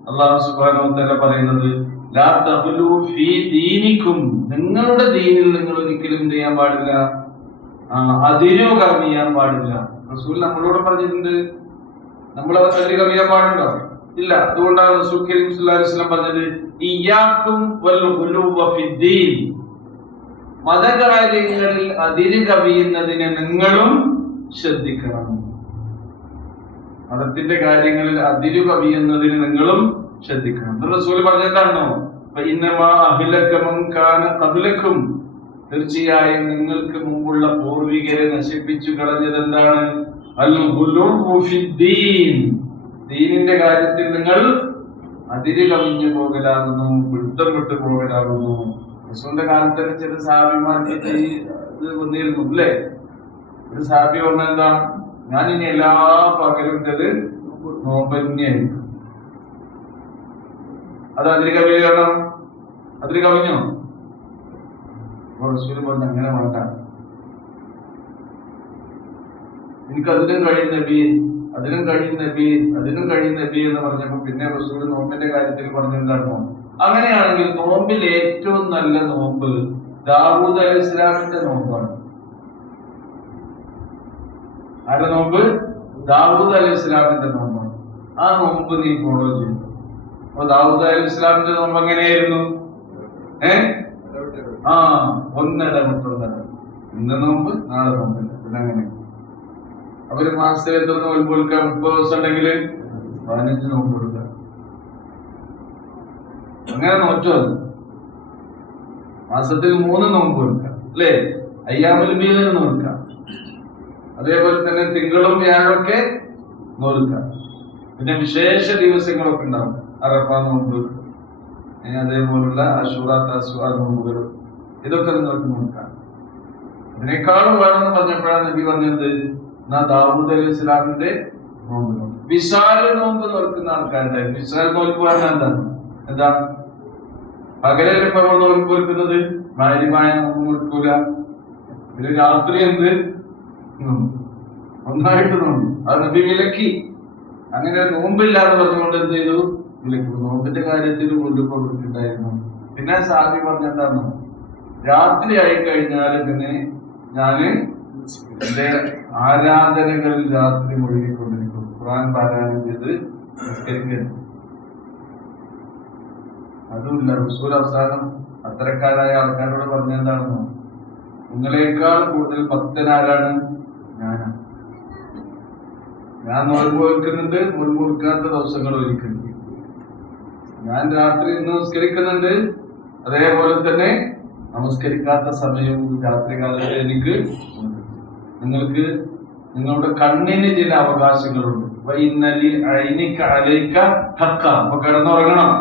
അല്ലാഹു സുബ്ഹാനഹു വ തആല പറയുന്നത്, ലാ തഗ്ലൂ ഫീ ദീനിക്കും, നിങ്ങളുടെ ദീനിൽ നിങ്ങൾ ഒരിക്കലും എന്ത് ചെയ്യാൻ പാടില്ല? അതിരു കവിയാൻ പാടില്ല. റസൂൽ നമ്മളോട് പറഞ്ഞിട്ടുണ്ട്. നമ്മൾ അതിരു കവിയാൻ പാടുണ്ടോ? ഇല്ല. അതുകൊണ്ടാണ് റസൂൽ കരീം സ്വല്ലല്ലാഹു അലൈഹി വസല്ലം പറഞ്ഞത്, ഇയ്യാക്കും വൽ ഗുലൂവ ഫിദ്ദീൻ, മതകാര്യങ്ങളിൽ അതിര് കവിയുന്നതിനെ നിങ്ങളും ശ്രദ്ധിക്കണം. മതത്തിന്റെ കാര്യങ്ങളിൽ അതിരു കവിയുന്നതിന് നിങ്ങളും ശ്രദ്ധിക്കണം. റസൂൽ പറഞ്ഞതാണോ? ഇന്നമാ അഹ്ലക മൻ കാന ഖബ്ലകും, തീർച്ചയായും നിങ്ങൾക്ക് മുമ്പുള്ള പൂർവികരെ നശിപ്പിച്ചു കളഞ്ഞത് എന്താണ്? അൽ ഗുലൂവു ഫിദ്ദീൻ, ദീനിന്റെ കാര്യത്തിൽ നിങ്ങൾ അതിര് കവിഞ്ഞു പോകലാകുന്നു, പിടുത്തം വിട്ടു പോകലാകുന്നു. റസൂലിന്റെ കാലത്ത് തന്നെ ചില സഹാബിമാർക്ക് ഇത് വന്നിരുന്നു അല്ലേ? ഒരു സഹാബി പറഞ്ഞ എന്താ, ഞാൻ ഇനി എല്ലാ പകലും നോമ്പ് തന്നെയായിരിക്കും. അത് അതിര് കവിയണം. അതിര് കവിഞ്ഞോ? റസൂല് പറഞ്ഞ അങ്ങനെ വേണ്ട, എനിക്ക് അതിനും കഴിയും നബി, അതിനും കഴിയും നബി, അതിനും കഴിയും നബി എന്ന് പറഞ്ഞപ്പോ പിന്നെ റസൂല് നോമ്പിന്റെ കാര്യത്തിൽ പറഞ്ഞെന്താണോ? അങ്ങനെയാണെങ്കിൽ നോമ്പിൽ ഏറ്റവും നല്ല നോമ്പ് ദാവൂദ് അലൈഹി ഇസ്ലാമിന്റെ നോമ്പാണ്. ആരുടെ നോമ്പ്? ദാവൂദ് അലൈഹി ഇസ്ലാമിന്റെ നോമ്പാണ്. ആ നോമ്പ് നീ ഫോളോ ചെയ്തു. അപ്പൊ ദാവൂദ് അലൈഹി ഇസ്ലാമിന്റെ നോമ്പ് എങ്ങനെയായിരുന്നു? ഒന്നിടവിട്ടുള്ളത്. ഇന്ന് നോമ്പ്, നാളെ നോമ്പില്ല. പിന്നെ അങ്ങനെ അവര് മാസത്തിൽ എത്ര നോമ്പ് കൊടുക്കാം? 30 ദിവസം ഉണ്ടെങ്കിൽ 15 നോമ്പ് കൊടുക്കാം. അങ്ങനെ നോറ്റോ? മാസത്തിൽ 3 നോമ്പ് നോൽക്കാം അല്ലേ? അയ്യാമുൽ ബീദ് നോൽക്കാം. അതേപോലെ തന്നെ തിങ്കളും വ്യാഴമൊക്കെ നോൽക്കാം. പിന്നെ വിശേഷ ദിവസങ്ങളൊക്കെ ഉണ്ടാവും, അറഫ നോമ്പ്, അതേപോലുള്ള അശൂറ തസ്വാ നോമ്പുകൾ, ഇതൊക്കെ നിങ്ങൾക്ക് നോക്കാം. അതിനേക്കാളും വേണമെന്ന് പറഞ്ഞപ്പോഴാണ് നബി പറഞ്ഞത് ദാവൂദ് അലൈഹി ഇസ്ലാമിന്റെ നോമ്പ് നോക്കും. വിശാല നോമ്പ് നോക്കുന്ന ആൾക്കാരുടെ വിശാൽ നോൽപ്പ് പറഞ്ഞാൽ എന്താ? പകലല്ലേ ഇപ്പൊ നമ്മൾ നോൽപ്പ് നോക്കുന്നത്? മാര്യമായ നോമ്പ് നോൽക്കൂല. ഇത് രാത്രി എന്ത് ഒന്നായിട്ട് നോമ്പ്, അത് നബി വിലക്കി. അങ്ങനെ നോമ്പില്ലാന്ന് പറഞ്ഞുകൊണ്ട് എന്ത് ചെയ്തു? വിലക്കി. നോമ്പിന്റെ കാര്യത്തിൽ കൊണ്ടുപോയിട്ടുണ്ടായിരുന്നു. പിന്നെ സാബി പറഞ്ഞെന്താണ്? രാത്രി ആയി കഴിഞ്ഞാൽ പിന്നെ ഞാന് എന്റെ ആരാധനകളിൽ രാത്രി മുഴുകിക്കൊണ്ടിരിക്കും, ഖുർആൻ പാരായണം ചെയ്ത് നിസ്കരിക്കുന്നു. അതുമില്ല, റസൂൽ അവസാനം അത്തരക്കാരായ ആൾക്കാരോട് പറഞ്ഞെന്താണെന്നോ? നിങ്ങളെക്കാൾ കൂടുതൽ ഭക്തനാരാണ്? ഞാനാണ്. ഞാൻ നോമ്പ് വെക്കുന്നുണ്ട്, നോമ്പ് വെക്കാത്ത ദിവസങ്ങൾ ഒരിക്കുന്നുണ്ട്. ഞാൻ രാത്രി നമസ്കരിക്കുന്നുണ്ട്, അതേപോലെ തന്നെ നമസ്കരിക്കാത്ത സമയവും രാത്രി കാലത്ത് എനിക്ക്. നിങ്ങൾക്ക് നിങ്ങളുടെ കണ്ണിന് ചില അവകാശങ്ങളുണ്ട്. അപ്പൊ കിടന്നുറങ്ങണം.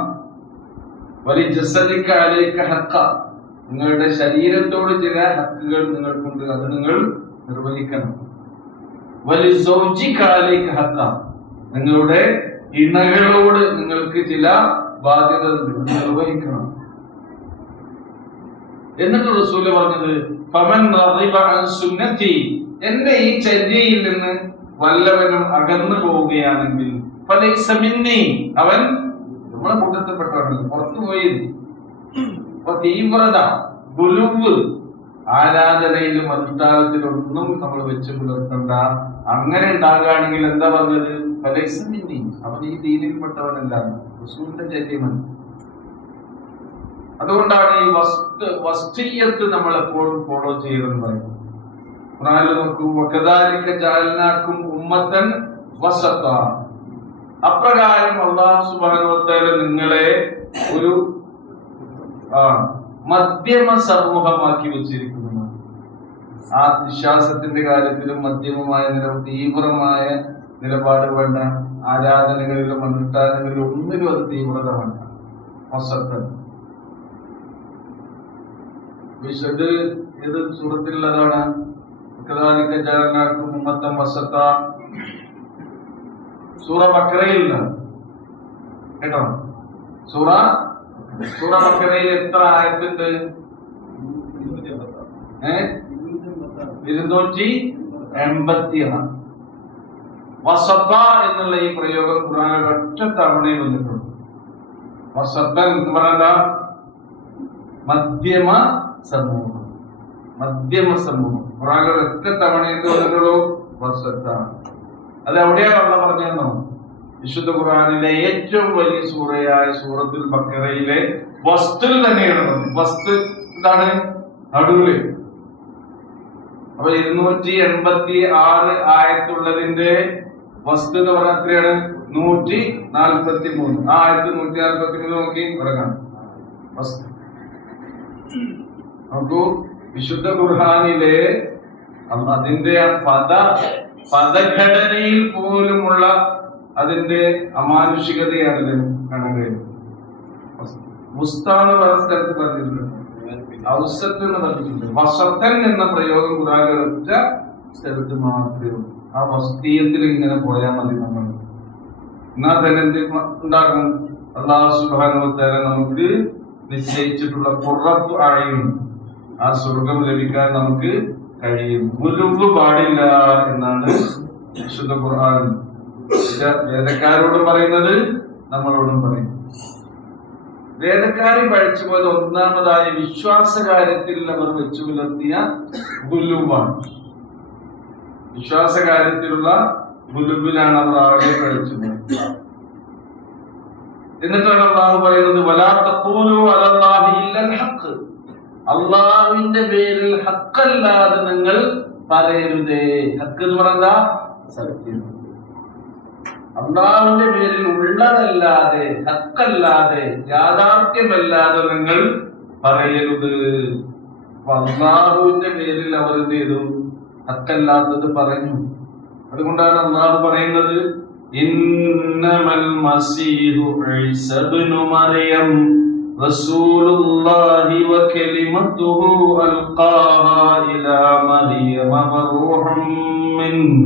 വലി ജസദിക അലൈക ഹഖ, നിങ്ങളുടെ ശരീരത്തോട് ചില ഹക്കുകൾ നിങ്ങൾക്കുണ്ട്, അത് നിങ്ങൾ നിർവഹിക്കണം. വലി സൗജിക അലൈക ഹഖ, നിങ്ങളുടെ ഇണകളോട് നിങ്ങൾക്ക് ചില ബാധ്യതകൾ നിർവഹിക്കണം. എന്നിട്ട് റസൂല് പറഞ്ഞത് ഫമൻ റളിബ അൻ സുന്നതി, എന്റെ ഈ ചര്യയിൽ നിന്ന് വല്ലവനും അകന്നു പോവുകയാണെങ്കിൽ ഫലൈസ മിന്നി, അവൻ നമ്മളെ കൂട്ടത്തിൽപ്പെട്ടവരല്ല, പുറത്തുപോയി. അപ്പൊ തീവ്രത, ഗുലുവ്, ആരാധനയിലും അനുഷ്ഠാനത്തിലും ഒന്നും നമ്മൾ വെച്ച് പുലർത്തണ്ട. അങ്ങനെ ഉണ്ടാകുകയാണെങ്കിൽ എന്താ പറഞ്ഞത്? ഫലൈസ മിന്നി, അവൻ ഈ ദീനിൽപ്പെട്ടവനല്ല, റസൂലിന്റെ ചര്യമല്ല. അതുകൊണ്ടാണ് ഈ വസ്തുയത്ത് നമ്മൾ എപ്പോഴും ഫോളോ ചെയ്യണമെന്ന് പറയുന്നത്. ഖുർആനിൽ നോക്കൂ, വകദാലിക ജഅൽനാകും ഉമ്മത്തൻ വസത, അപ്രകാരം അല്ലാഹു സുബ്ഹാനഹു വ തആല നിങ്ങളെ ഒരു മധ്യമ സമൂഹമാക്കി വെച്ചിരിക്കുന്നു. ആ വിശ്വാസത്തിന്റെ കാര്യത്തിലും മധ്യമമായ തീവ്രമായ നിലപാട് വേണ്ട. ആരാധനകളിലും അനുഷ്ഠാനങ്ങളിലും ഒന്നിലും അത് തീവ്രത വേണ്ട. വസത്തൻ വിശദ് ഏത് സൂറത്തിലുള്ളതാണ്? സൂറ ബഖറയിലാണ് കേട്ടോ. സൂറ ബഖറയിൽ എത്ര ആയത്തുണ്ട്? 286. വസത്ത എന്നുള്ള ഈ പ്രയോഗം ഖുർആനിൽ ഒറ്റ തവണയിൽ വന്നിട്ടുണ്ട്. വസത്തൻ എന്ന് പറഞ്ഞാൽ മധ്യമ സമൂഹം. ഖുർആനിൽ ഒറ്റ തവണയിൽ വന്നിട്ടുള്ളൂ വസത്ത. അത് എവിടെയാണ് അള്ളാഹ് പറഞ്ഞതെന്നോ? വിശുദ്ധ ഖുർആനിലെ ഏറ്റവും വലിയ സൂറയായ സൂറത്തുൽ ബഖറയിലെ വസ്തുൽ തന്നെയാണ്. വസ്തു എന്താണ്? നടുവില്. അപ്പൊ 286 ആയത്തുള്ളതിന്റെ വസ്തു എന്ന് പറഞ്ഞാൽ എത്രയാണ്? 143. ആ ആയത്ത് 143 നോക്കി തുടങ്ങാം. വസ്തു നോക്കൂ, വിശുദ്ധ ഖുർആനിലെ അതിന്റെ പദഘടനയിൽ പോലുമുള്ള അതിന്റെ അമാനുഷികതയാണ് കാണാൻ കഴിയും. മുസ്താന്ന് പറഞ്ഞ സ്ഥലത്ത് പറഞ്ഞിട്ടുണ്ട്, ഔസത്ത് എന്ന് പറഞ്ഞിട്ടുണ്ട്. വസത്തൻ എന്ന പ്രയോഗം ഖുർആനിൽ ഒറ്റ സ്ഥലത്ത് മാത്രമേ ഉള്ളൂ. ആ വസ്തീയത്തിൽ ഇങ്ങനെ പോയാൽ മതി നമ്മൾ. എന്നാൽ തന്നെ എന്ത് ഉണ്ടാകും? അല്ലാഹു സുബ്ഹാനഹു വ തആല നമുക്ക് നിശ്ചയിച്ചിട്ടുള്ള ഖുർറത്തു അഅ്യുൻ, ആ സ്വർഗം ലഭിക്കാൻ നമുക്ക് കഴിയും. ഗുലുവ് പാടില്ല എന്നാണ് വിശുദ്ധ ഖുർആൻ വേദക്കാരോടും പറയുന്നത്, നമ്മളോടും പറയുന്നത്. വേദക്കാരെ പഴിച്ചു പോയത് ഒന്നാമതായി വിശ്വാസകാര്യത്തിൽ അവർ വെച്ചു പുലർത്തിയ ഗുലുവാണ്. വിശ്വാസകാര്യത്തിലുള്ള ഗുലുവിലാണ് അവർ ആകെ പഴിച്ചു പോയത്. എന്നിട്ടാണ് അല്ലാഹു പറയുന്നത്, വലാ തഖൂലു അലല്ലാഹി ഇല്ലൽ ഹഖ്, അല്ലാഹുവിന്റെ പേരിൽ ഹഖല്ലാതെ നിങ്ങൾ പറയരുതേ. ഹഖ് എന്ന് പറഞ്ഞാൽ സത്യം. അല്ലാഹുവിന്റെ പേരിൽ ഉള്ളതല്ലാതെ, ഹഖല്ലാതെ, യാഥാർത്ഥ്യമല്ലാതെ നിങ്ങൾ പറയരുത്. അല്ലാഹുവിന്റെ പേരിൽ അവർ എന്ത് ചെയ്തു? ഹക്കല്ലാത്തത് പറഞ്ഞു. അതുകൊണ്ടാണ് അല്ലാഹു പറയുന്നത്, ഇന്നമൽ മസീഹു ഈസ ഇബ്നു മറിയം റസൂലുള്ളാഹി വകലിമതുഹു അൽഖാഹാ ഇലാ മറിയം വറൂഹും മിൻഹു.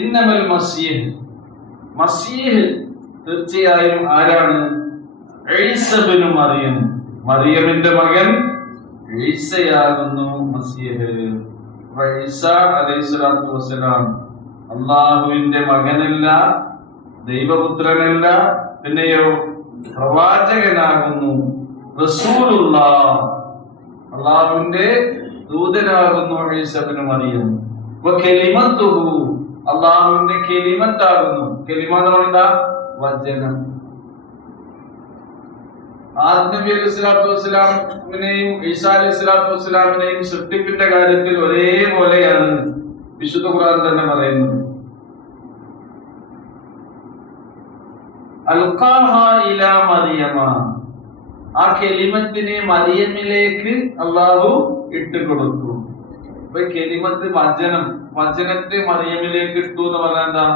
ഇന്നമൽ മസീഹ്, മസീഹ് തീർച്ചയായും ആരാണ്? ഈസ ഇബ്നു മറിയം, മറിയമിന്റെ മകൻ ഈസയാകുന്നു മസീഹ്. ഈസ അലൈഹിസ്സലാത്തു വസ്സലാം അല്ലാഹുവിന്റെ മകനല്ല, ദൈവപുത്രനല്ല, പിന്നെയോ പ്രവാചകനാകുന്നു. റസൂലുള്ളാഹ്, അല്ലാഹുവിന്റെ ദൂതനാകുന്നു ഈസ ഇബ്നു മറിയം. വകലിമതുഹു, അല്ലാഹുവിന്റെ കലിമത്താകുന്നു. കലിമ എന്ന് പറഞ്ഞാൽ വചനം. ആദം നബി അലൈഹി സ്വലാത്തു വസ്സലാമിനെയും ഈസാ അലൈഹി സ്വലാത്തു വസ്സലാമിനെയും സൃഷ്ടിപ്പിന്റെ കാര്യത്തിൽ ഒരേപോലെയാണ് വിശുദ്ധ ഖുർആൻ തന്നെ പറയുന്നത്. അൽഖാഹാ ഇലാ മറിയമ, ആ കലിമത്തിനെ മറിയമിലേക്ക് അല്ലാഹു ഇട്ടുകൊടുത്തു. അപ്പൊ കലിമത്ത് വചനം, വചനത്തെ മറിയമിലേക്ക് ഇട്ടു എന്ന് പറഞ്ഞാൽ എന്താ?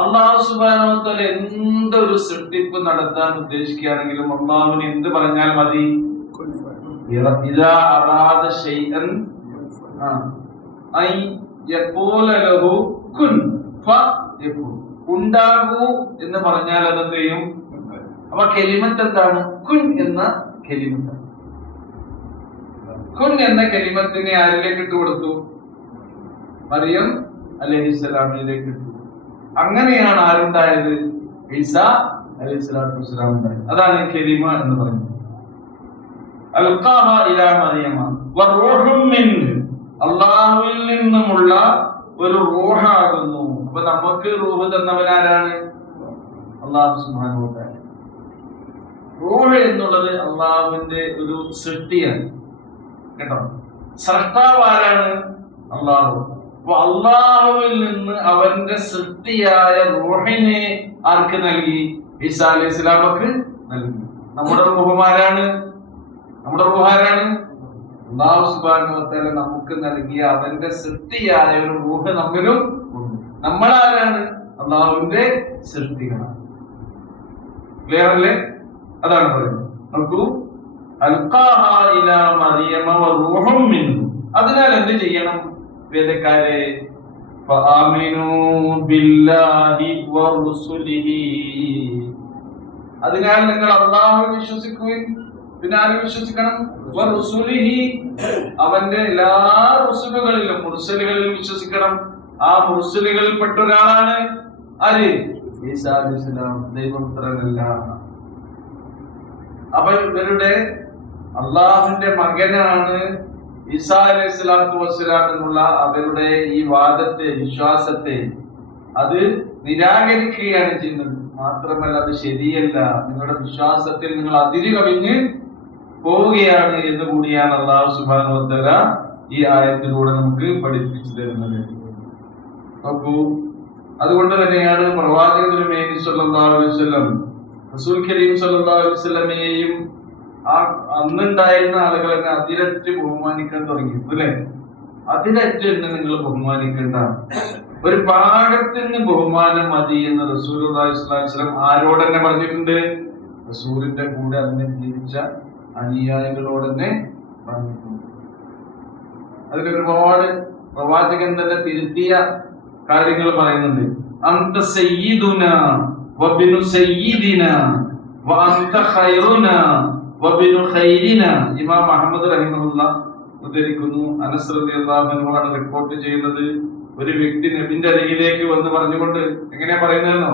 അല്ലാഹു സുബ്ഹാനഹു വ തആല എന്തൊരു സൃഷ്ടിപ്പ് നടത്താൻ ഉദ്ദേശിക്കുകയാണെങ്കിലും അല്ലാഹുവിന് എന്ത് പറഞ്ഞാൽ മതി? ഇദാ അറാദ ശൈഅൻ ഐ യഖൂല ലഹു കുൻ ഫയകുൻ, ഉണ്ടാകൂ എന്ന് പറഞ്ഞാൽ അതെന്ത് ചെയ്യും? അപ്പൊ കലിമത്ത് എന്താണ്? കുൻ എന്ന കലിമത്ത്. കുൻ എന്ന കലിമത്തിനെ ആരിലേക്ക് ഇട്ട് കൊടുത്തു? മറിയം അലൈഹിസ്സലാമിലേക്ക് ഇട്ടു. അങ്ങനെയാണ് ആരുണ്ടായത്? ഈസ അലൈഹിസ്സലാത്തു വസ്സലാം ഉണ്ടായത്. അതാണ് കലിമ എന്ന് പറയുന്നത്. അൽഖാഹാ ഇലാ മറിയമ വറൂഹും മിൻഹു, അല്ലാഹുവിൽ നിന്നുമുള്ള ഒരു റൂഹാകുന്നു. അപ്പൊ നമുക്ക് റൂഹ് തന്നവനാരാണ്? അല്ലാഹു സുബ്ഹാനഹു വ തആല. റൂഹ് എന്നുള്ളത് അല്ലാഹുവിന്റെ ഒരു സൃഷ്ടിയാണ് കേട്ടോ. സ്രഷ്ടാവ് ആരാണ്? അല്ലാഹു. അപ്പൊ അല്ലാഹുവിൽ നിന്ന് അവന്റെ സൃഷ്ടിയായ റൂഹിനെ ആർക്ക് നൽകി? ഈസാ അലൈഹിസ്സലാമക്ക് നൽകി. നമ്മുടെ റൂഹുമാരാണ്? നമ്മുടെ റൂഹാരാണ്? അല്ലാഹു സുബ്ഹാനഹു വ തആല നമുക്ക് നൽകിയ അവന്റെ സൃഷ്ടിയായ ഒരു റൂഹ് നമ്മിലും ഉണ്ട്. നമ്മളാരാണ്? അല്ലാഹുവിന്റെ സൃഷ്ടികളാണ്. ക്ലിയർ അല്ലേ? അതാണ് പറയുന്നത്. നോക്കൂ, അൽഖാഹാ ഇലാ മറിയമ വറൂഹും മിൻഹു. അതിനാൽ എന്ത് ചെയ്യണം വേദക്കാരെ? ഫആമിനൂ ബില്ലാഹി വറുസുലിഹി, അതിനാൽ നിങ്ങൾ അല്ലാഹുവിൽ വിശ്വസിക്കുകയും പിന്നെ ആരെ വിശ്വസിക്കണം? വറുസുലിഹി, അവന്റെ എല്ലാ റുസുലുകളിലും മുർസലുകളിലും വിശ്വസിക്കണം. ആ മുർസലുകളിൽപ്പെട്ട ഒരാളാണ് ആര്? ഈസാ അലൈഹിസ്സലാം, ദൈവപുത്രനല്ല. അപ്പൊ ഇവരുടെ അള്ളാഹുവിന്റെ മകനാണ് ഈസാ അലൈഹിസ്സലാത്തു വസ്സലാം എന്നുള്ള അവരുടെ ഈ വാദത്തെ, വിശ്വാസത്തെ അത് നിരാകരിക്കുകയാണ് ചെയ്യുന്നത്. മാത്രമല്ല അത് ശരിയല്ല, നിങ്ങളുടെ വിശ്വാസത്തിൽ നിങ്ങൾ അതിര് കവിഞ്ഞ് പോവുകയാണ് എന്ന് കൂടിയാണ് അല്ലാഹു സുബ്ഹാനഹു വ തആല ഈ ആയത്തിലൂടെ നമുക്ക് പഠിപ്പിച്ചു തരുന്നത്. നോക്കൂ, അതുകൊണ്ട് തന്നെയാണ് പ്രവാചകൻ തിരുമേനി സ്വല്ലല്ലാഹു അലൈഹി വസല്ലം റസൂൽ കരീം സ്വല്ലല്ലാഹു അലൈഹി വസല്ലമയെയും ആ അന്നുണ്ടായിരുന്ന ആളുകളെ അതിരറ്റ് ബഹുമാനിക്കാൻ തുടങ്ങി. അല്ലേ? അതിരറ്റ് തന്നെ നിങ്ങൾ ബഹുമാനിക്കണ്ട, ഒരു പാഠത്തിന് ബഹുമാനം മതി എന്ന് റസൂലുള്ളാഹി സ്വല്ലല്ലാഹു അലൈഹി വസല്ലം ആരോട് തന്നെ പറഞ്ഞിട്ടുണ്ട്? റസൂലിന്റെ കൂടെ അതിനെ ജീവിച്ച അനുയായികളോട് തന്നെ പറഞ്ഞിട്ടുണ്ട്. അതിലൊരുപാട് പ്രവാചകൻ തന്നെ തിരുത്തിയ കാര്യങ്ങൾ പറയുന്നുണ്ട്. അന്ത സയ്യിദുനാ വബിനു സയ്യിദിനാ വഅന്ത ഖൈറുനാ വബിനു ഖൈരിനാ. ഇമാം അഹ്മദ് റഹിമഹുല്ലാഹ് ഉദ്ധരിക്കുന്നു, അനസ് റളിയല്ലാഹു അൻഹു ആണ് റിപ്പോർട്ട് ചെയ്യുന്നത്, ഒരു വ്യക്തി നബിന്റെ അരികിലേക്ക് വന്ന് പറഞ്ഞുകൊണ്ട് എങ്ങനെയാ പറയുന്നതെന്നോ?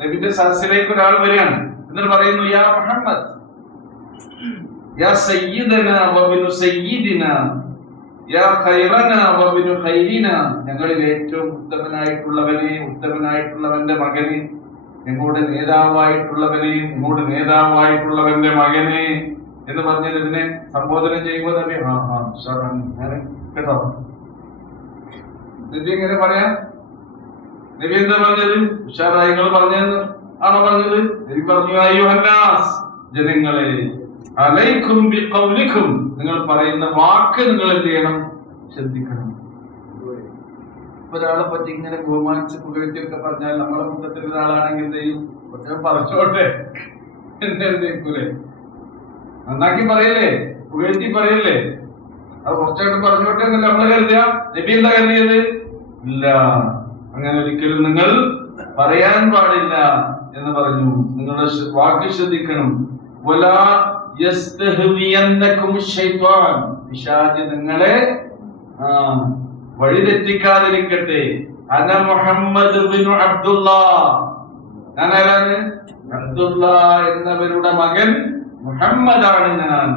നബിന്റെ സദസ്സിലേക്ക് ഒരാൾ വരികയാണ്, എന്നിട്ട് പറയുന്നു, യാ മുഹമ്മദ്, യാ സയ്യിദനാ വബിനു സയ്യിദിനാ, യാ ഖൈറനാ വബിനു ഖൈരിനാ, ഞങ്ങളിൽ ഏറ്റവും ഉത്തമനായിട്ടുള്ളവനെ, ഉത്തമനായിട്ടുള്ളവന്റെ മകനെ, ഞങ്ങളുടെ നേതാവായിട്ടുള്ളവനെയും ഞങ്ങളുടെ നേതാവായിട്ടുള്ളവന്റെ മകനെ എന്ന് പറഞ്ഞത് ഇതിനെ സംബോധന ചെയ്യുമ്പോൾ നബി കേട്ടോ. നബി എങ്ങനെ പറയാ? നബി എന്താ പറഞ്ഞത്? ഉഷാറായി നിങ്ങൾ പറഞ്ഞതെന്ന് ആണോ പറഞ്ഞത്? നബി പറഞ്ഞു, അയ്യുഹന്നാസ്, ജനങ്ങളെ, അലൈക്കും ബിഖൗലിക്കും, നിങ്ങൾ പറയുന്ന വാക്ക് നിങ്ങൾ എന്ത് ചെയ്യണം? ശ്രദ്ധിക്കണം. ഒരാളെ പറ്റി ഇങ്ങനെ ബഹുമാനിച്ച് പുകഴ്ത്തിയൊക്കെ പറഞ്ഞാൽ നമ്മളെ കൂട്ടത്തിൽ ഒരാളാണെങ്കിൽ എന്ത് ചെയ്യും? പക്ഷെ പറഞ്ഞോട്ടെ എന്തേക്കൂലേ? നന്നാക്കി പറയല്ലേ, പുകഴ്ത്തി പറയല്ലേ? അത് കുറച്ചായിട്ട് പറഞ്ഞോട്ടെ എന്നല്ല നമ്മള് കരുതുക. നബി എന്താ കരുതിയത്? ഇല്ല, അങ്ങനെ ഒരിക്കലും നിങ്ങൾ പറയാൻ പാടില്ല എന്ന് പറഞ്ഞു. നിങ്ങളുടെ വാക്ക് ശ്രദ്ധിക്കണം. വലാ യസ്തഹ്വിയന്നകും ശൈത്വാൻ, പിശാച് നിങ്ങളെ വഴിതെറ്റിക്കാതിരിക്കട്ടെ. അന മുഹമ്മദ് ഇബ്നു അബ്ദുല്ലാഹ്, ഞാൻ ആരാണ്? അബ്ദുല്ലാഹ് എന്നവരുടെ മകൻ മുഹമ്മദാണ് ഞാൻ.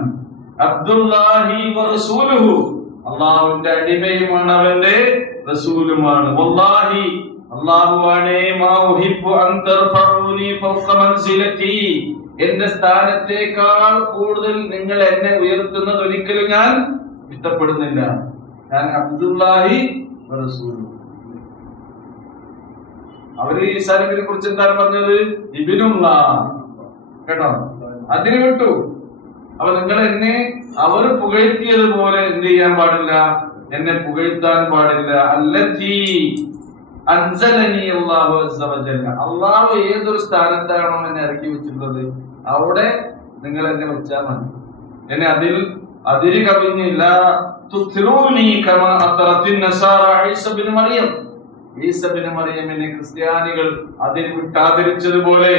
അബ്ദുല്ലാഹി വറസൂലുഹു, അല്ലാഹുവിന്റെ അടിമയുമാണ്, അവന്റെ റസൂലുമാണ്. വല്ലാഹി, അല്ലാഹുവാണേ, മാ ഉഹിബ്ബു അൻ തർഫഊനി ഫൗഖ മൻസിലതി, എന്റെ സ്ഥാനത്തേക്കാൾ കൂടുതൽ നിങ്ങൾ എന്നെ ഉയർത്തുന്നത് ഒരിക്കലും ഞാൻ ഇഷ്ടപ്പെടുന്നില്ല. ഞാൻ അബ്ദുല്ലാഹി വറസൂലുഹു. അവര് ഈസാ നബിയെ കുറിച്ച് എന്താണ് പറഞ്ഞത്? ഇബ്നുല്ലാഹ്, കേട്ടോ? അതിന് വിട്ടു. അപ്പൊ നിങ്ങൾ എന്നെ അവർ പുകഴ്ത്തിയതുപോലെ എന്ത് ചെയ്യാൻ പാടില്ല? എന്നെ പുകഴ്ത്താൻ പാടില്ല. അല്ലത്തി അൻസലനി അല്ലാഹു അസ്സ വജല്ല, അല്ലാഹു ഏതൊരു സ്ഥാനത്താണോ എന്നെ ഇറക്കി വെച്ചിട്ടുള്ളത് അവിടെ നിങ്ങൾ എന്നെ വെച്ചാൽ മതി. എന്നെ അതിര് കവിഞ്ഞില്ല. തുത്റൂനി കമാ അത്റത്തിൻ നസാറ ഈസ ഇബ്നു മറിയം, ഈസ ഇബ്നു മറിയമിനെ ക്രിസ്ത്യാനികൾ അതിൽ വിട്ടാതിരിച്ചതുപോലെ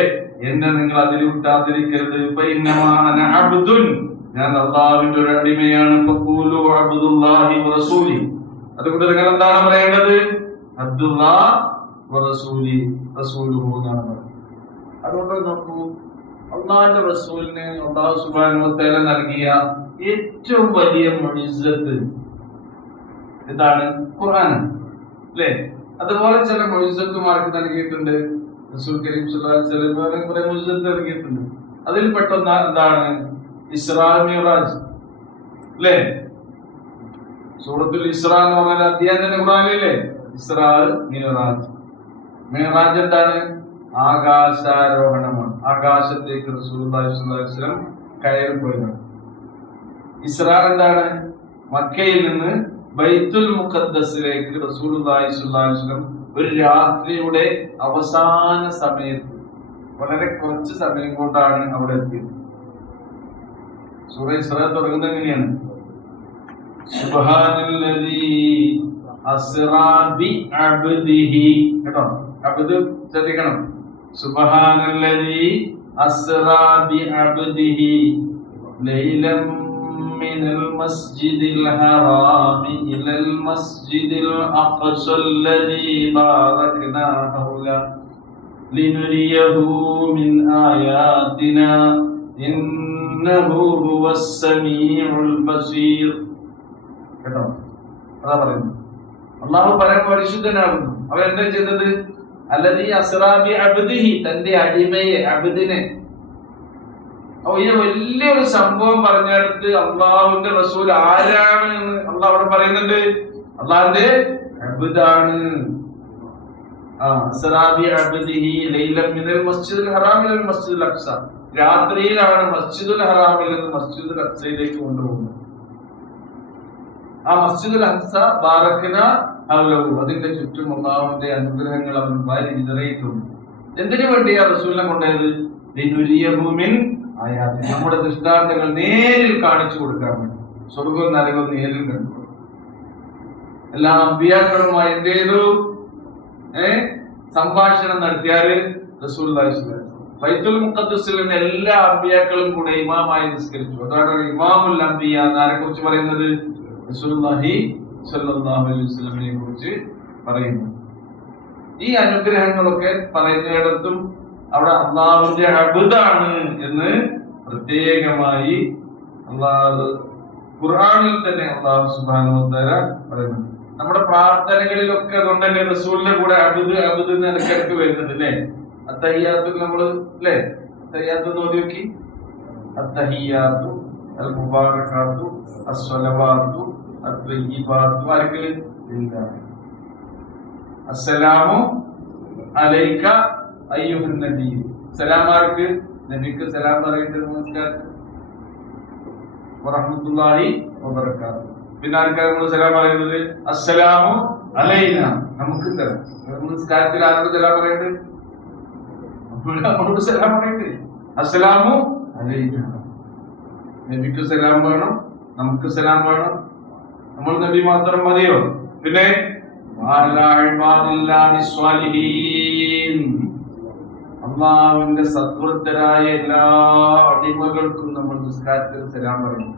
എന്നെ നിങ്ങൾ അതിൽ വിട്ടാതിരിക്കരുത്. ഫഇന്നമാ അന അബ്ദുൻ, ഞാൻ അല്ലാഹുവിന്റെ ഒരു അടിമയാണ്. ഫഖൂലു അബ്ദുല്ലാഹി വറസൂലി, അതുകൊണ്ട് നിങ്ങൾ എന്താണ് പറയേണ്ടത്? അബ്ദുല്ലാഹ് വറസൂലി, റസൂലുഹു എന്നാണ് പറയുന്നത്. അതുകൊണ്ട് നോക്കൂ, അല്ലാഹുവിന്റെ റസൂലിനെ അല്ലാഹു സുബ്ഹാനഹു വ തആല നൽകിയ ഏറ്റവും വലിയ മുഅ്ജിസത്ത് എന്താണ്? ഖുർആനാണ്, അല്ലേ? അതുപോലെ ചില മുഅ്ജിസത്തുമാർക്ക് നൽകിയിട്ടുണ്ട്. റസൂൽ കരീം സ്വല്ലല്ലാഹു അലൈഹി വസല്ലം കുറെ മുഅ്ജിസത്ത് നൽകിയിട്ടുണ്ട്. അതിൽ പെട്ടെന്ന് എന്താണ്? ഇസ്രാ മിഅ്റാജ്, അല്ലേ? സൂറത്തുൽ ഇസ്രാ എന്ന് പറഞ്ഞ അധ്യായം തന്നെ ഖുർആനിലെ ഇസ്രാ മിഅ്റാജ്. മിഅ്റാജ് എന്താണ്? ആകാശാരോഹണമാണ്. ആകാശത്തേക്ക് റസൂലുള്ളാഹി സ്വല്ലല്ലാഹു അലൈഹി വസല്ലം കയറി പോയതാണ്. ഇസ്രാ എന്താണ്? മക്കയിൽ നിന്ന് ബൈത്തുൽ മുഖദ്ദസിലേക്ക് റസൂലുള്ളാഹി സ്വല്ലല്ലാഹു അലൈഹി വസല്ലം ഒരു രാത്രിയുടെ അവസാന സമയത്ത് വളരെ കുറച്ച് സമയം കൊണ്ടാണ് അവിടെ എത്തിയത്. സൂറ ഇസ്രാ തുടങ്ങുന്നത് എങ്ങനെയാണ്? സുബ്ഹാനല്ലദീ അസ്റാ ബി അബ്ദിഹി, കേട്ടോ? അബ്ദ് ശ്രദ്ധിക്കണം. സുബ്ഹാനല്ലദീ അസ്റാ ബി അബ്ദിഹി ലൈലം മിനൽ മസ്ജിദിൽ ഹറാമി ഇലൽ മസ്ജിദിൽ അഖ്സല്ലദീ ബാറക്നാ ഹൗല ലിനുരിയഹു മിൻ ആയാതിനാ ഇന്നഹു ഹുവസ് സമീഉൽ ബസീർ, കേട്ടോ? അതാ പറയുന്നത്. അല്ലാഹു പരമപരിശുദ്ധനാകുന്നു. അവൻ എന്താ ചെയ്തത്? അല്ലദീ അസ്റാ ബി അബ്ദിഹി, തന്റെ അടിമയെ, അബ്ദിനെ. ഈ വലിയൊരു സംഭവം പറഞ്ഞെടുത്ത് അള്ളാഹുവിന്റെ റസൂൽ ആരാണ് എന്ന് അള്ളാഹ് അവിടെ പറയുന്നുണ്ട്. അള്ളാഹിന്റെ അബ്ദാണ്. അസ്റാ ബി അബ്ദിഹി ലൈലൻ മിനൽ മസ്ജിദിൽ ഹറാം ഇലൽ മസ്ജിദിൽ അഖ്സ, രാത്രിയിലാണ് മസ്ജിദുൽ ഹറാമിൽ നിന്ന് മസ്ജിദുൽ അഖ്സയിലേക്ക് കൊണ്ടുപോകുന്നത്. ആ മസ്ജിദുൽ അഖ്സ ബാറക്നാ ഹൗലഹു, അതിന്റെ ചുറ്റും അല്ലാഹുവിന്റെ അനുഗ്രഹങ്ങൾ അവൻ വാരി വിതറിയിട്ടുണ്ട്. എന്തിനു വേണ്ടിയാ റസൂലിനെ കൊണ്ടുപോയത്? ലിനുരിയഹു മിൻ ആയാതി, നമ്മുടെ ദൃഷ്ടാന്തങ്ങൾ നേരിൽ കാണിച്ചു കൊടുക്കാൻ വേണ്ടി. സ്വർഗവും നരകവും നേരിൽ കണ്ടു. എല്ലാ അമ്പിയാക്കളുമായി എന്ത് ചെയ്തു? സംഭാഷണം നടത്തിയാല് റസൂലുള്ളാഹി സ്വല്ലല്ലാഹു അലൈഹി വസല്ലം ബൈത്തുൽ മുഖദ്ദസിൽ നിന്ന് എല്ലാ അമ്പിയാക്കളും കൂടെ ഇമാമായി നിസ്കരിച്ചു. അതാണ് ഇമാമുൽ അംബിയ എന്നാരെ കുറിച്ച് പറയുന്നത്? റസൂലുള്ളാഹി സ്വല്ലല്ലാഹു അലൈഹി വസല്ലമയെ കുറിച്ച് പറയുന്നു. ഈ അനുഗ്രഹങ്ങളൊക്കെ പറയുന്നിടത്തും അവിടെ അള്ളാഹുവിന്റെ അബ്ദാണ് എന്ന് പ്രത്യേകമായി അള്ളാഹു ഖുർആനിൽ തന്നെ അള്ളാഹു സുബ്ഹാനഹു വ തആല പറയുന്നുണ്ട്. നമ്മുടെ പ്രാർത്ഥനകളിലൊക്കെ അതുകൊണ്ട് തന്നെ റസൂലിന്റെ കൂടെ അബ്ദ് അബ്ദ് എന്ന് ഇടയ്ക്കിടയ്ക്ക് വരുന്നുണ്ട്, അല്ലേ? അത്തഹിയ്യാത്തു നമ്മള്, അല്ലേ? അത്തഹിയ്യാത്തു നോക്കി നോക്കി. അത്തഹിയ്യാത്തു അൽ മുബാറകാത്തു അസ്സലവാത്തു അത്വയ്യിബാത്തു ആർക്കെങ്കിലും ഇല്ല. അസ്സലാമു അലൈക അയ്യുഹൻ നബി, സലാം ആർക്ക്? നബിക്ക് സലാം പറയേണ്ടത്. നമസ്കാരം വറഹ്മത്തുള്ളാഹി വബറകാതുഹു. പിന്നെ ആർക്കാണ് നമ്മൾ സലാം പറയുന്നത്? അസ്സലാമു അലൈന, നമുക്ക് സലാം. നിസ്കാരത്തിൽ ആരോട് സലാം പറയുന്നത്? നമ്മളോട് സലാം പറയുന്നത്. അസ്സലാമു അലൈന. നബിക്ക് സലാം വേണം, നമുക്ക് സലാം വേണം. നമ്മൾ നബി മാത്രം മതിയോ? പിന്നെ അള്ളാഹുവിന്റെ സദ്വൃത്തരായ എല്ലാ അടിമകൾക്കും നമ്മൾ നിസ്കാരത്തിൽ സലാം പറയും.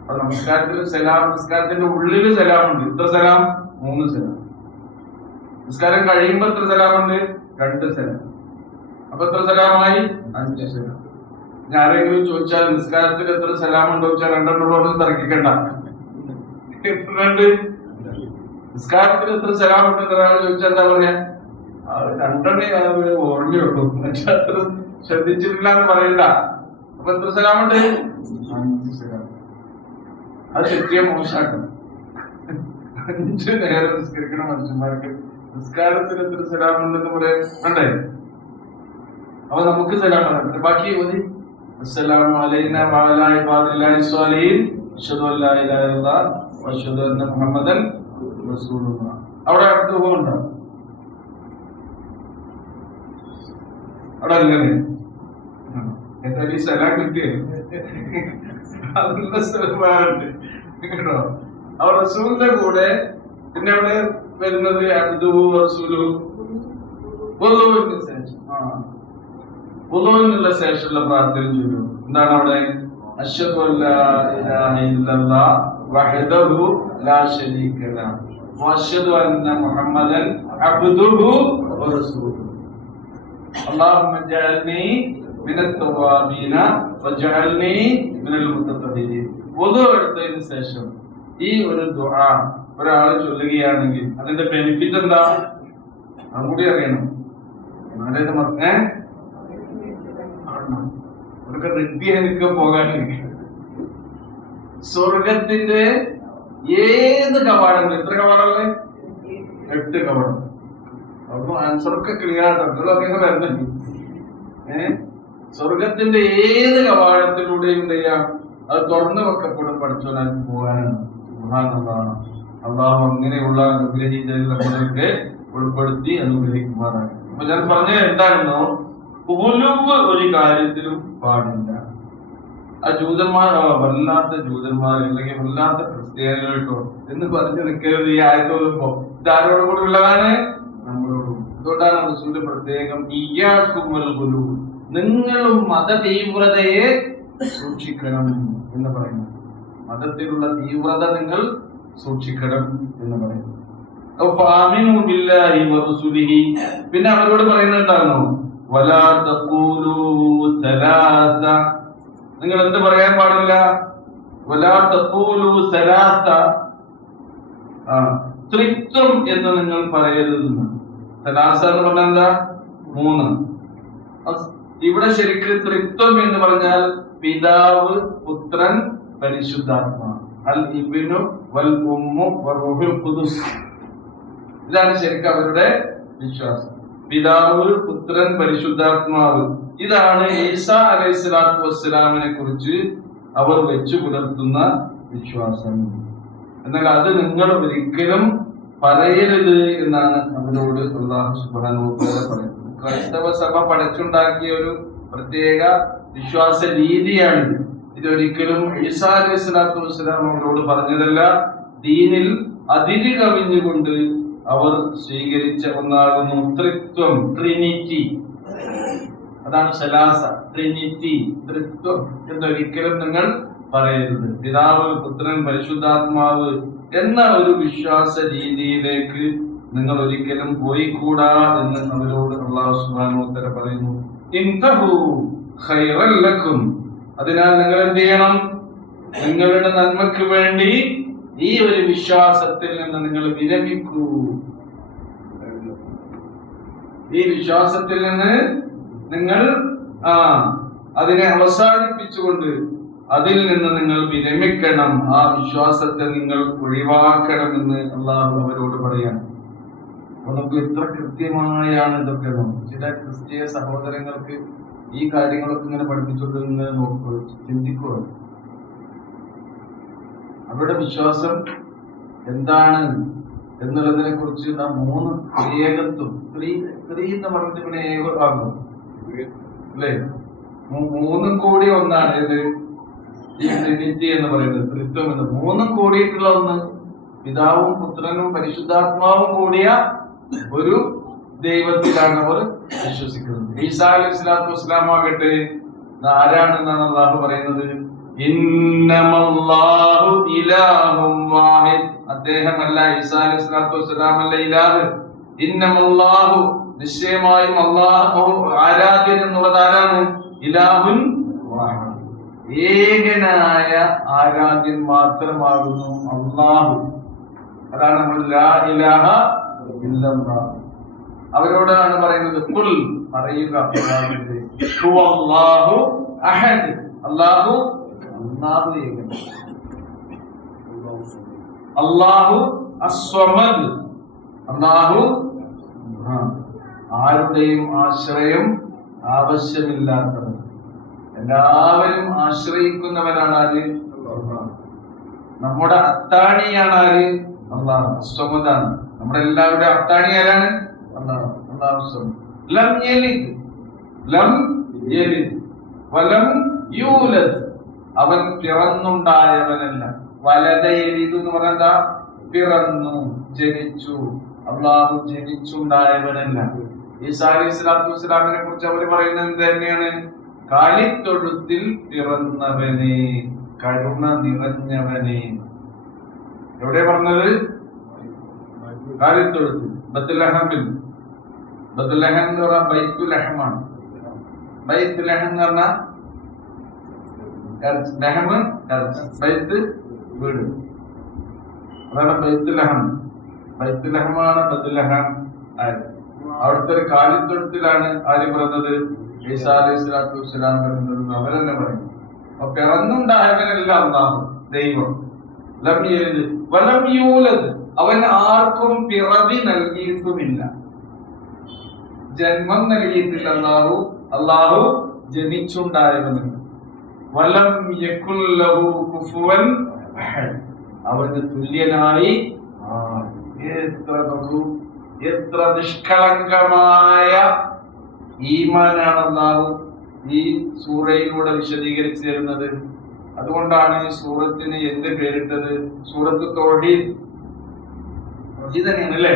അപ്പൊ നമസ്കാരത്തിൽ സലാം, നിസ്കാരത്തിന്റെ ഉള്ളില് സലാമുണ്ട്. എത്ര സലാം? 3 സലാം. നിസ്കാരം കഴിയുമ്പോ എത്ര സലാമുണ്ട്? 2 സലാം. അപ്പൊ എത്ര സലാമായി? 5 സലാം. ഞാൻ ആരെങ്കിലും ചോദിച്ചാൽ നിസ്കാരത്തിൽ എത്ര സലാമുണ്ടോ ചോദിച്ചാൽ 2 തർക്കിക്കണ്ട. എത്രണ്ട്? നിസ്കാരത്തിൽ എത്ര സലാമുണ്ട് ഒരാൾ ചോദിച്ചാൽ എന്താ പറയാ? 2 ഓർമ്മയുള്ളൂ, പക്ഷെ അത്ര ശ്രദ്ധിച്ചിട്ടില്ല എന്ന് പറയണ്ട. അപ്പൊ എത്ര സലാമുണ്ട്? 5 സലാം. അത് തെറ്റിയ മോശാക്കണം. 5 നേരം നിസ്കരിക്കണ മനുഷ്യന്മാർക്ക് നിസ്കാരത്തിൽ എത്ര സലാമുണ്ടെന്ന് പറയണ്ടേ? അപ്പൊ നമുക്ക് സലാം പറയാം. ബാക്കി മതി. അസ്സലാമു അലൈനാ വഅലാ ഇബാദില്ലാഹി സ്വാലിഹീൻ അശ്ഹദു അൻ ലാ ഇലാഹ ഇല്ലല്ലാഹ് വഅശ്ഹദു അന്ന മുഹമ്മദൻ റസൂലുള്ളാഹ്. അവിടെ അടുത്ത് പോകുന്നുണ്ടോ? അവിടെ അല്ലേ എന്തായാലും ഈ സലാം കിട്ടിയേ അതിനുള്ള സ്ഥലമാരുണ്ട് കേട്ടോ. അവർ റസൂലിന്റെ കൂടെ പിന്നെ അവിടെ വരുന്നത് അബ്ദുഹു റസൂലുഹു. വുളൂവിനുള്ള ശേഷമുള്ള പ്രാർത്ഥന ചൊല്ലും. എന്താണ് അവിടെ? അശ്ഹദു അല്ലാ ഇലാഹ ഇല്ലല്ലാഹ് വഹ്ദഹു ലാ ശരീക ലഹു വഅശ്ഹദു അന്ന മുഹമ്മദൻ അബ്ദുഹു വറസൂലുഹു. അല്ലാഹുമ്മ ജഅൽനി മിനൽ തവ്വാബീന വജഅൽനി മിനൽ മുത്തഖബ്ബിരീൻ. വുളൂ എടുത്തതിന് ശേഷം ഈ ഒരു ദുആ ഒരാൾ ചൊല്ലുകയാണെങ്കിൽ അതിന്റെ ബെനിഫിറ്റ് എന്താ? അതുകൂടി അറിയണം. എന്നാലേ മറന്നേ അവർക്ക് റെഡിയായിരിക്കും പോകാൻ. സ്വർഗത്തിന്റെ ഏത് കവാടങ്ങൾ, എത്ര കവാടല്ലേ? 8 കവാടം. അപ്പൊ ആൻസറൊക്കെ ക്ലിയർ ആയിട്ടൊക്കെ വരുന്നുണ്ട്. സ്വർഗത്തിന്റെ ഏത് കവാടത്തിലൂടെയും എന്ത് ചെയ്യാം? അത് തുറന്നു വെക്കപ്പെടും. പഠിച്ചോനാൻ പോകാനാണ്. സുബ്ഹാനല്ലാഹ്. അള്ളാഹു അങ്ങനെയുള്ള അനുഗ്രഹീതരിൽ നമ്മളൊക്കെ ഉൾപ്പെടുത്തി അനുഗ്രഹിക്കുമാറാണ്. അപ്പൊ ഞാൻ പറഞ്ഞത് എന്താണെന്നോ, ഒരു കാര്യത്തിലും പാടില്ല. ആ ജൂതന്മാർ വല്ലാത്ത ജൂതന്മാർ അല്ലെങ്കിൽ വല്ലാത്ത ക്രിസ്ത്യാനികൾ കേട്ടോ എന്ന് പറഞ്ഞു നിൽക്കരുത്. ഈ ആയത്തോലുമ്പോ ഇതാരോടും കൂടി ഉള്ളതാണ്? നമ്മളോടും. അതുകൊണ്ടാണ് റസൂല് പ്രത്യേകം നിങ്ങളും മത തീവ്രതയെ സൂക്ഷിക്കണം എന്ന് പറയുന്നു. മതത്തിലുള്ള തീവ്രത നിങ്ങൾ സൂക്ഷിക്കണം എന്ന് പറയുന്നു. പിന്നെ അവരോട് പറയുന്നത് എന്താണോ? വലാ തഖൂലൂ സലാസ, നിങ്ങൾ എന്ത് പറയാൻ പാടില്ല? വലാ തഖൂലൂ സലാസ, ത്രിത്വം എന്ന് നിങ്ങൾ പറയരുത്. സലാസ എന്ന് പറഞ്ഞാൽ എന്താ? 3. ഇവിടെ ശരിക്കും ത്രിത്വം എന്ന് പറഞ്ഞാൽ പിതാവ്, പുത്രൻ, പരിശുദ്ധാത്മാ. അൽ ഇബ്നു വൽ ഉമ്മു വറൂഹുൽ ഖുദുസ്. ഇതാണ് ശരിക്കും അവരുടെ വിശ്വാസം. പിതാവ്, പുത്രൻ, പരിശുദ്ധാത്മാവ്. ഇതാണ് ഈസാ അലൈഹിസ്സലാത്തു വസ്സലാമിനെ കുറിച്ച് അവർ വെച്ചു പുലർത്തുന്ന വിശ്വാസം. എന്നാൽ അത് നിങ്ങൾ ഒരിക്കലും പറയരുത് എന്നാണ് അവരോട് അല്ലാഹു സുബ്ഹാനഹു വ തആല പറയുന്നത്. ക്രൈസ്തവ സഭ പടച്ചുണ്ടാക്കിയ ഒരു പ്രത്യേക വിശ്വാസ രീതിയാണിത്. ഇതൊരിക്കലും ഈസാ അലൈഹിസ്സലാത്തു വസ്സലാം അവരോട് പറഞ്ഞതല്ല. ദീനിൽ അതിര് കവിഞ്ഞുകൊണ്ട് അവർ സ്വീകരിച്ച ഒന്നാകുന്നു ത്രിത്വം, ട്രിനിറ്റി. അതാണ് സലാസ, ട്രിനിറ്റി, ത്രിത്വം എന്നൊരിക്കലും നിങ്ങൾ പറയരുത്. പിതാവ്, പുത്രൻ, പരിശുദ്ധാത്മാവ് എന്ന ഒരു വിശ്വാസ രീതിയിലേക്ക് നിങ്ങൾ ഒരിക്കലും പോയിക്കൂടാ എന്ന് അവരോട് അല്ലാഹു സുബ്ഹാനഹു വ തആല പറയുന്നു. ഇൻതഹു ഖൈറൻ ലക്കും. അതിനാൽ നിങ്ങൾ എന്ത് ചെയ്യണം? നിങ്ങളുടെ നന്മയ്ക്ക് വേണ്ടി ഈ ഒരു വിശ്വാസത്തിൽ നിന്ന് നിങ്ങൾ വിരമിക്കൂ. ഈ വിശ്വാസത്തിൽ നിന്ന് നിങ്ങൾ അതിനെ അവസാനിപ്പിച്ചുകൊണ്ട് അതിൽ നിന്ന് നിങ്ങൾ വിരമിക്കണം. ആ വിശ്വാസത്തെ നിങ്ങൾ ഒഴിവാക്കണമെന്ന് അല്ലാഹു അവരോട് പറയാം. അപ്പൊ നമുക്ക് എത്ര കൃത്യമായാണ് ഇതൊക്കെ. ചില ക്രിസ്തീയ സഹോദരങ്ങൾക്ക് ഈ കാര്യങ്ങളൊക്കെ ഇങ്ങനെ പഠിപ്പിച്ചുകൊണ്ട് നിങ്ങൾ നോക്കുക, ചിന്തിക്കുക. അവരുടെ വിശ്വാസം എന്താണ് എന്നുള്ളതിനെ കുറിച്ച് നാം 3 ഏകത്വം, സ്ത്രീ എന്ന് പറഞ്ഞിട്ട് പിന്നെ ഏകമാകും അല്ലേ? 3 കൂടി ഒന്നാണ് ഇത് ഈ ട്രിനിറ്റി എന്ന് പറയുന്നത്, ത്രിത്വം എന്ന്. 3 കൂടിയിട്ടുള്ള ഒന്ന്, പിതാവും പുത്രനും പരിശുദ്ധാത്മാവും കൂടിയ ഒരു ദൈവത്തിലാണ് അവർ വിശ്വസിക്കുന്നത്. ഈസാ അലൈഹി സ്വലാത്തു വസ്സലാം ആകട്ടെ ആരാണെന്നാണ് അല്ലാഹു പറയുന്നത്? ഇന്നമല്ലാഹു ഇലാഹും വാഹിദ്. അദ്ദേഹമല്ല, ഈസാ അലൈഹി സ്വലാത്തു വസ്സലാം അല്ല ഇലാഹ്. ഇന്നമല്ലാഹു, നിശ്ചയമായും അല്ലാഹു ആരാധ്യൻ എന്നുള്ളത് ആരാണ്? ഇലാഹുൻ വാഹിദ്, ഏകനായ ആരാധ്യൻ മാത്രമാകുന്നു അല്ലാഹു. അതാണ് നമ്മൾ ലാ ഇലാഹ ഇല്ലല്ലാഹ്. അവരോടാണ് പറയുന്നത്, ഖുൽ, പറയുക, ഹുവല്ലാഹു അഹദ്, അല്ലാഹു ഏകൻ, അല്ലാഹു അസ്സമദ്, അല്ലാഹു ആരുടെയും ആശ്രയം ആവശ്യമില്ലാത്തവൻ, എല്ലാവരും ആശ്രയിക്കുന്നവനാണ് ആര്? നമ്മുടെ അത്താണിയാണ് ആര്? അല്ലാഹു അസ്സമദാണ്. നമ്മുടെ എല്ലാവരുടെയും അത്താണി ആരാണ്? അല്ലാഹു. അല്ലാഹു സമദ്. ലം യലിദ് വലം യൂലദ്, അവൻ പിറന്നുണ്ടായവനല്ല. വലദ യലിദ് എന്ന് പറഞ്ഞാ പിറന്നു, ജനിച്ചു. അല്ലാഹു ജനിച്ചുണ്ടായവനല്ല. ഈസാ അലൈഹി സ്വലാത്തു വസ്സലാമിനെ കുറിച്ച് അവർ പറയുന്നത് തന്നെയാണ്, കാലിത്തൊഴുത്തിൽ പിറന്നവനെ, കരുണ നിറഞ്ഞവനെ. എവിടെ പറഞ്ഞത്? കാലിത്തൊഴുത്തിൽ, ബത്ലഹമിൽ. ബത്ലഹം എന്ന് പറഞ്ഞാൽ ബൈത്തുലഹമാണ്. ബൈത്തുലഹം എന്ന് പറഞ്ഞാൽ ബൈത്ത്, വീട്. അതാണ് ബൈത്തുലഹം. ബൈത്തുലഹമാണ് ബത്ലഹം ആയത്. അവിടുത്തെ ഒരു കാലിത്തൊഴുത്തിലാണ് ആര് പിറന്നത്? ഈസാ അലൈഹി സ്വലാത്തു വസ്സലാം പിറന്നത്. അവരെന്നെ പറയുന്നു. അപ്പൊ പിറന്നുണ്ടായവനല്ല അല്ലാഹു, ദൈവം. ലം യലിദ് വലം യൂലദ്, അവൻ ആർക്കും പിറവി നൽകിയിട്ടുമില്ല, ജന്മം നൽകിയിട്ടില്ല. അല്ലാഹു ജനിച്ചുണ്ടായവനുണ്ട്. വലം യകുൽ ലഹു കുഫുവൻ അഹദ്, അവന് തുല്യനായി എത്ര നിഷ്കളങ്കമായ ഈമാനാണ് അല്ലാഹു ഈ സൂറയിലൂടെ വിശദീകരിച്ചു തരുന്നത്. അതുകൊണ്ടാണ് ഈ സൂറത്തിന് എന്ത് പേരിട്ടത്? സൂറത്ത് തൗഹീദ്. ഇത് തന്നെയാണ് അല്ലേ?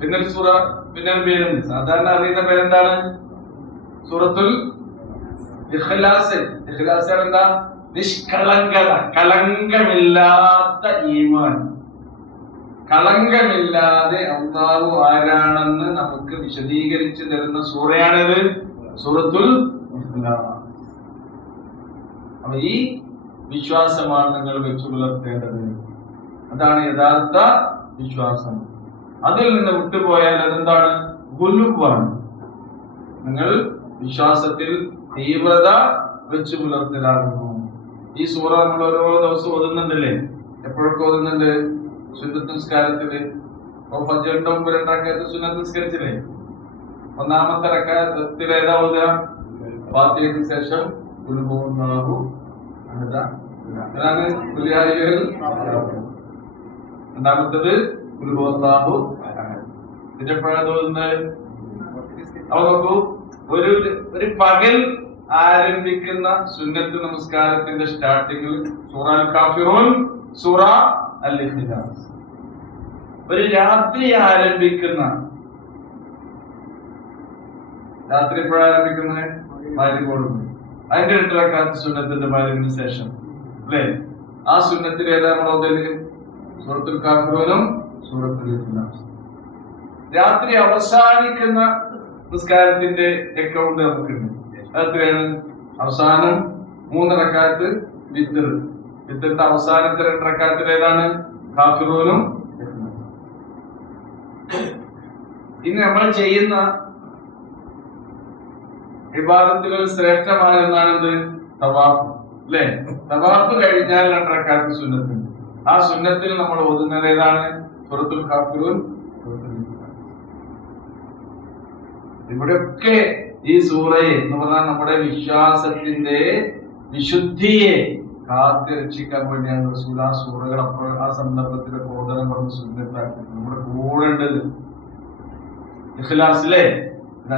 പിന്നെ സൂറ, പിന്നെ പേരുണ്ട്, സാധാരണ അറിയുന്ന പേരെന്താണ്? സൂറത്തുൽ ഇഖ്ലാസ്. ഇഖ്ലാസ് എന്താ? നിഷ്കളങ്കത, കളങ്കമില്ലാത്ത ഈമാൻ. കളങ്കമില്ലാതെ അല്ലാഹു ആരാണെന്ന് നമുക്ക് വിശദീകരിച്ചു തരുന്ന സൂറയാണിത്, സൂറത്തുൽ ഇഖ്ലാസ്. അപ്പൊ ഈ വിശ്വാസമാണ് നിങ്ങൾ വെച്ചു പുലർത്തേണ്ടത്. അതാണ് യഥാർത്ഥ വിശ്വാസം. അതിൽ നിന്ന് വിട്ടുപോയാൽ അതെന്താണ്? ഗുലുവാണ്. നിങ്ങൾ വിശ്വാസത്തിൽ തീവ്രത വെച്ചു പുലർത്തലാകുന്നു. ഈ സൂറ നമ്മൾ ഓരോ ദിവസം ഓതുന്നുണ്ടല്ലേ? എപ്പോഴൊക്കെ ഓതുന്നുണ്ട്? സുന്നത്ത് നിസ്കാരത്തില്. ഫജ്റിന്റെ മുമ്പ് 2 റക്അത്ത് സുന്നത്ത് നിസ്കരിച്ചില്ലേ? ഒന്നാമത്തെ റക്അത്തിൽ ഏതാ ഓതുക? ഫാത്തിഹയ്ക്ക് ശേഷം ഖുൽ ഹുവല്ലാഹു അഹദ്, അതാണ് ഖുൽയാഹിൽ. രണ്ടാമത്തേത് ഖുൽ ഹുവല്ലാഹു അഹദ്. ഇതിന്റെ എപ്പോഴാണ് ഓതുന്നത്? അവ നോക്കൂ, ഒരു പകൽ ആരംഭിക്കുന്ന സുന്നത്ത് നമസ്കാരത്തിന്റെ സ്റ്റാർട്ടിങ്ങിൽ സൂറ അൽ കാഫിറൂൻ, സൂറ അൽ ഇഖ്ലാസ്. ഒരു രാത്രി ആരംഭിക്കുന്ന, രാത്രി എപ്പോഴാരംഭിക്കുന്നത്? മഗ്‌രിബോടും. അതിന്റെ 2 റക്അത്ത് സുന്നത്തിന്റെ മഗ്‌രിബിന് ശേഷം അല്ലേ? ആ സുന്നത്തിൽ ഏതാ നമ്മൾ ഓതല്? സൂറത്തുൽ കാഫിറൂനും സൂറത്തുൽ ഇഖ്ലാസ്. രാത്രി അവസാനിക്കുന്ന നിസ്കാരത്തിന്റെ അക്കൗണ്ട് നമുക്കുണ്ട്. അതെത്രയാണ്? അവസാനം 3 റക്അത്ത് വിത്ർ. വിത്റിന്റെ അവസാനത്തെ 2 റക്അത്തിൽ ഏതാണ്? കാഫിറൂനും. ഇനി നമ്മൾ ചെയ്യുന്ന ഇബാദത്തുകൾ ശ്രേഷ്ഠമായ ഒന്നാണെന്ത്? തവാഫ് അല്ലേ? തവാഫ് കഴിഞ്ഞാൽ 2 റക്അത്ത് സുന്നത്തുണ്ട്. ആ സുന്നത്തിൽ നമ്മൾ ഓതുന്നത് ഏതാണ്? സൂറത്തുൽ കാഫിറൂൻ. ഇവിടെയൊക്കെ ഈ സൂറയെ എന്ന് പറഞ്ഞാൽ നമ്മുടെ വിശ്വാസത്തിന്റെ വിശുദ്ധിയെ കാത്ത് രക്ഷിക്കാൻ വേണ്ടിയാണ് റസൂൽ ആ സൂറകൾ അപ്പോൾ ആ സന്ദർഭത്തിലൊക്കെ ഓതനം പറഞ്ഞ് സുന്നത്താക്കി നമ്മുടെ കൂടെ ഉണ്ടത്. ഇഖ്ലാസിലെ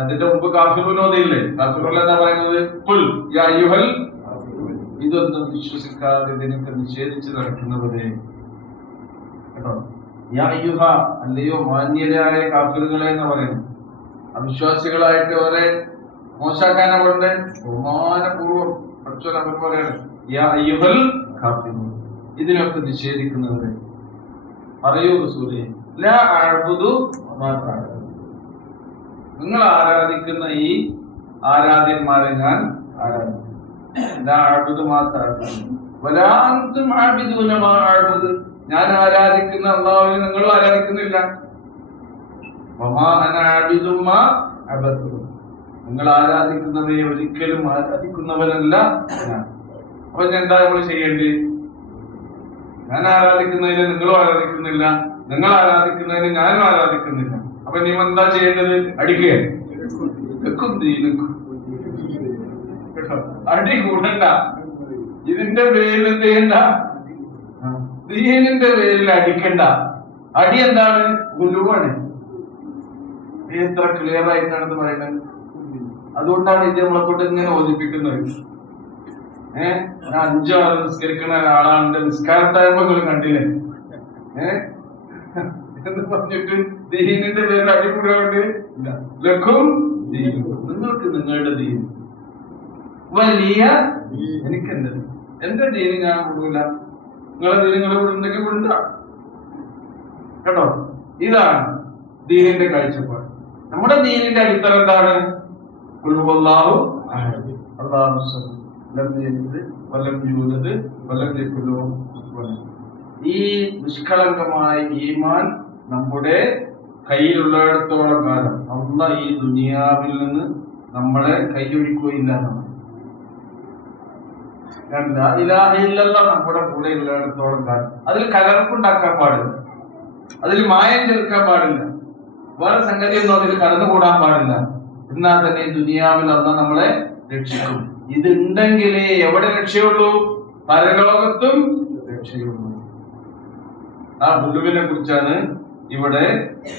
അതിന്റെ മുമ്പ് കാഫിറൂൻ ഓതിയില്ലേ? കാഫിറൂൻ എന്താ പറയുന്നത്? ഖുൽ യാ അയ്യുഹൽ, ഇതൊന്നും വിശ്വസിക്കാതെ ഇതിനൊക്കെ നിഷേധിച്ച് നടക്കുന്നവരെ കേട്ടോ. യാ അയ്യുഹ, അല്ലയോ മാന്യരായ കാഫിറുകളെ എന്ന് പറയുന്നു. അവിശ്വാസികളായിട്ട് അവരെ മോശാക്കാനെ കൊണ്ട് ബഹുമാനപൂർവ്വം പഠിച്ചോൻ അവർ പറയാണ് യാ അയ്യുഹൽ കാഫിറൂൻ, ഇതിനൊക്കെ നിഷേധിക്കുന്നവരെ പറയൂ റസൂലേ ലാ അഅ്ബുദു മാ തഅബുദൂൻ, നിങ്ങൾ ആരാധിക്കുന്ന ഈ ആരാധ്യന്മാരെ ഞാൻ ആരാധിക്കും. ലാ അഅ്ബുദു മാ തഅബുദൂൻ വലാ അൻതും ആബിദൂന മാ അഅ്ബുദു, ഞാൻ ആരാധിക്കുന്ന അല്ലാഹുവിനെ നിങ്ങൾ ആരാധിക്കുന്നില്ല. വമാ അന ആബിദു മാ അബദൂൻ, നിങ്ങൾ ആരാധിക്കുന്നവയെ ഒരിക്കലും ആരാധിക്കുന്നവനല്ല ഞാൻ. അപ്പൊ ഞാൻ എന്താ നമ്മൾ ചെയ്യേണ്ടത്? ഞാൻ ആരാധിക്കുന്നതിന് നിങ്ങളും ആരാധിക്കുന്നില്ല, നിങ്ങൾ ആരാധിക്കുന്നതിന് ഞാനും ആരാധിക്കുന്നില്ല. അപ്പൊ നീ എന്താ ചെയ്യേണ്ടത്? അടിക്കുക, അടി കൂടണ്ട. ഇതിന്റെ പേരിൽ എന്ത് ചെയ്യണ്ട? ദീനിന്റെ പേരിൽ അടിക്കണ്ട. അടി എന്താണ്? ഗുലുവാണ്. എത്ര ക്ലിയർ ആയിട്ടാണെന്ന് പറയുന്നത്. അതുകൊണ്ടാണ് ഇത് നമ്മളെ കൊണ്ട് ഇങ്ങനെ ഓദിപ്പിക്കുന്നത്. ഞാൻ 5 ആൾ നിസ്കരിക്കുന്ന ആളാണ്, നിസ്കാരത്തായ്മകൾ കണ്ടില്ലേ എന്ന് പറഞ്ഞിട്ട് ദീനിന്റെ പേരിൽ അടികൂടാണ്ട് ലഖും ദീനും, നിങ്ങൾക്ക് നിങ്ങളുടെ ദീൻ വലിയ എനിക്കെന്ത്, എന്റെ ദീന് ഞാൻ വിടൂല, നിങ്ങളെ ദീന് നിങ്ങൾ വിടുന്നെങ്കിൽ വിടണ്ട കേട്ടോ. ഇതാണ് ദീനിന്റെ കാഴ്ചപ്പാട്. നമ്മുടെ ദീനിന്റെ അടിത്തറ എന്താണ്? അല്ലാഹു അഹദ്, അല്ലാഹു സമദ്, ലം യലിദ് വലം യൂലദ് വലം യകുൽ ലഹു കുഫുവൻ അഹദ്. ഈ നിഷ്കളങ്കമായ ഈമാൻ നമ്മുടെ കയ്യിലുള്ളിടത്തോളം കാലം അല്ലാഹ് ഈ ദുനിയാവിൽ നിന്ന് നമ്മളെ കൈയൊഴിക്കുകയില്ല. ലാ ഇലാഹ ഇല്ലല്ലാഹ് നമ്മുടെ കൂടെ ഉള്ളിടത്തോളം കാലം അതിൽ കലർപ്പുണ്ടാക്കാൻ പാടില്ല, അതിൽ മായം ചേർക്കാൻ പാടില്ല, വേറെ സംഗതിയൊന്നും അതിൽ കടന്നുകൂടാൻ പാടില്ല. എന്നാൽ തന്നെ ദുനിയാവിൽ അല്ലാഹ് നമ്മളെ രക്ഷിക്കും. ഇതുണ്ടെങ്കിലേ എവിടെ രക്ഷയുള്ളൂ? പരലോകത്തും രക്ഷയുള്ളൂ. ആ ബുലുവിനെ കുറിച്ചാണ് ഇവിടെ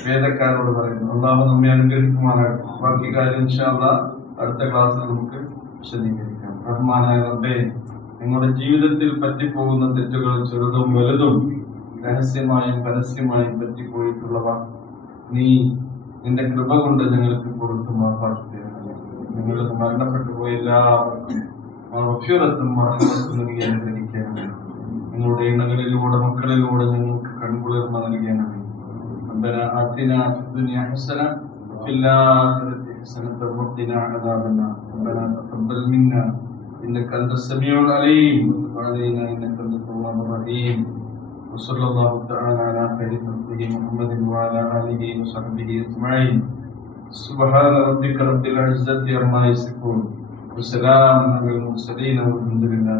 വേദക്കാരോട് പറയുന്നത്. അല്ലാഹു നമ്മെ അനുഗ്രഹിക്കുമാറാകട്ടെ. ബാക്കി കാര്യം ഇൻഷാ അല്ലാഹ് അടുത്ത ക്ലാസ്സിൽ നമുക്ക് വിശദീകരിക്കാം. റഹ്മാനായ റബ്ബേ, നിങ്ങളുടെ ജീവിതത്തിൽ പറ്റിപ്പോകുന്ന തെറ്റുകൾ ചെറുതും വലുതും രഹസ്യമായും പരസ്യമായും പറ്റിപ്പോയിട്ടുള്ളവ നീ നിന്റെ കൃപ കൊണ്ട് ഞങ്ങൾക്ക് പുറത്തു മാപ്പാക്കി തരണമേ. നിങ്ങൾക്ക് മരണപ്പെട്ടു പോയ എല്ലാവർക്കും നൽകി അനുഗ്രഹിക്കണമേ. നിങ്ങളുടെ ഇണകളിലൂടെ മക്കളിലൂടെ ഞങ്ങൾക്ക് കൺകുളിർമ നൽകണമേ. ربنا آتنا في الدنيا حسنة وفي الآخرة حسنة وقنا عذاب النار. ربنا تقبل منا إنك أنت السميع العليم وتب علينا إنك أنت التواب الرحيم. وصلى الله تعالى على خير خلقه محمد وعلى آله وصحبه أجمعين. سبحان ربك رب العزة عما يصفون وسلام على المرسلين والحمد لله.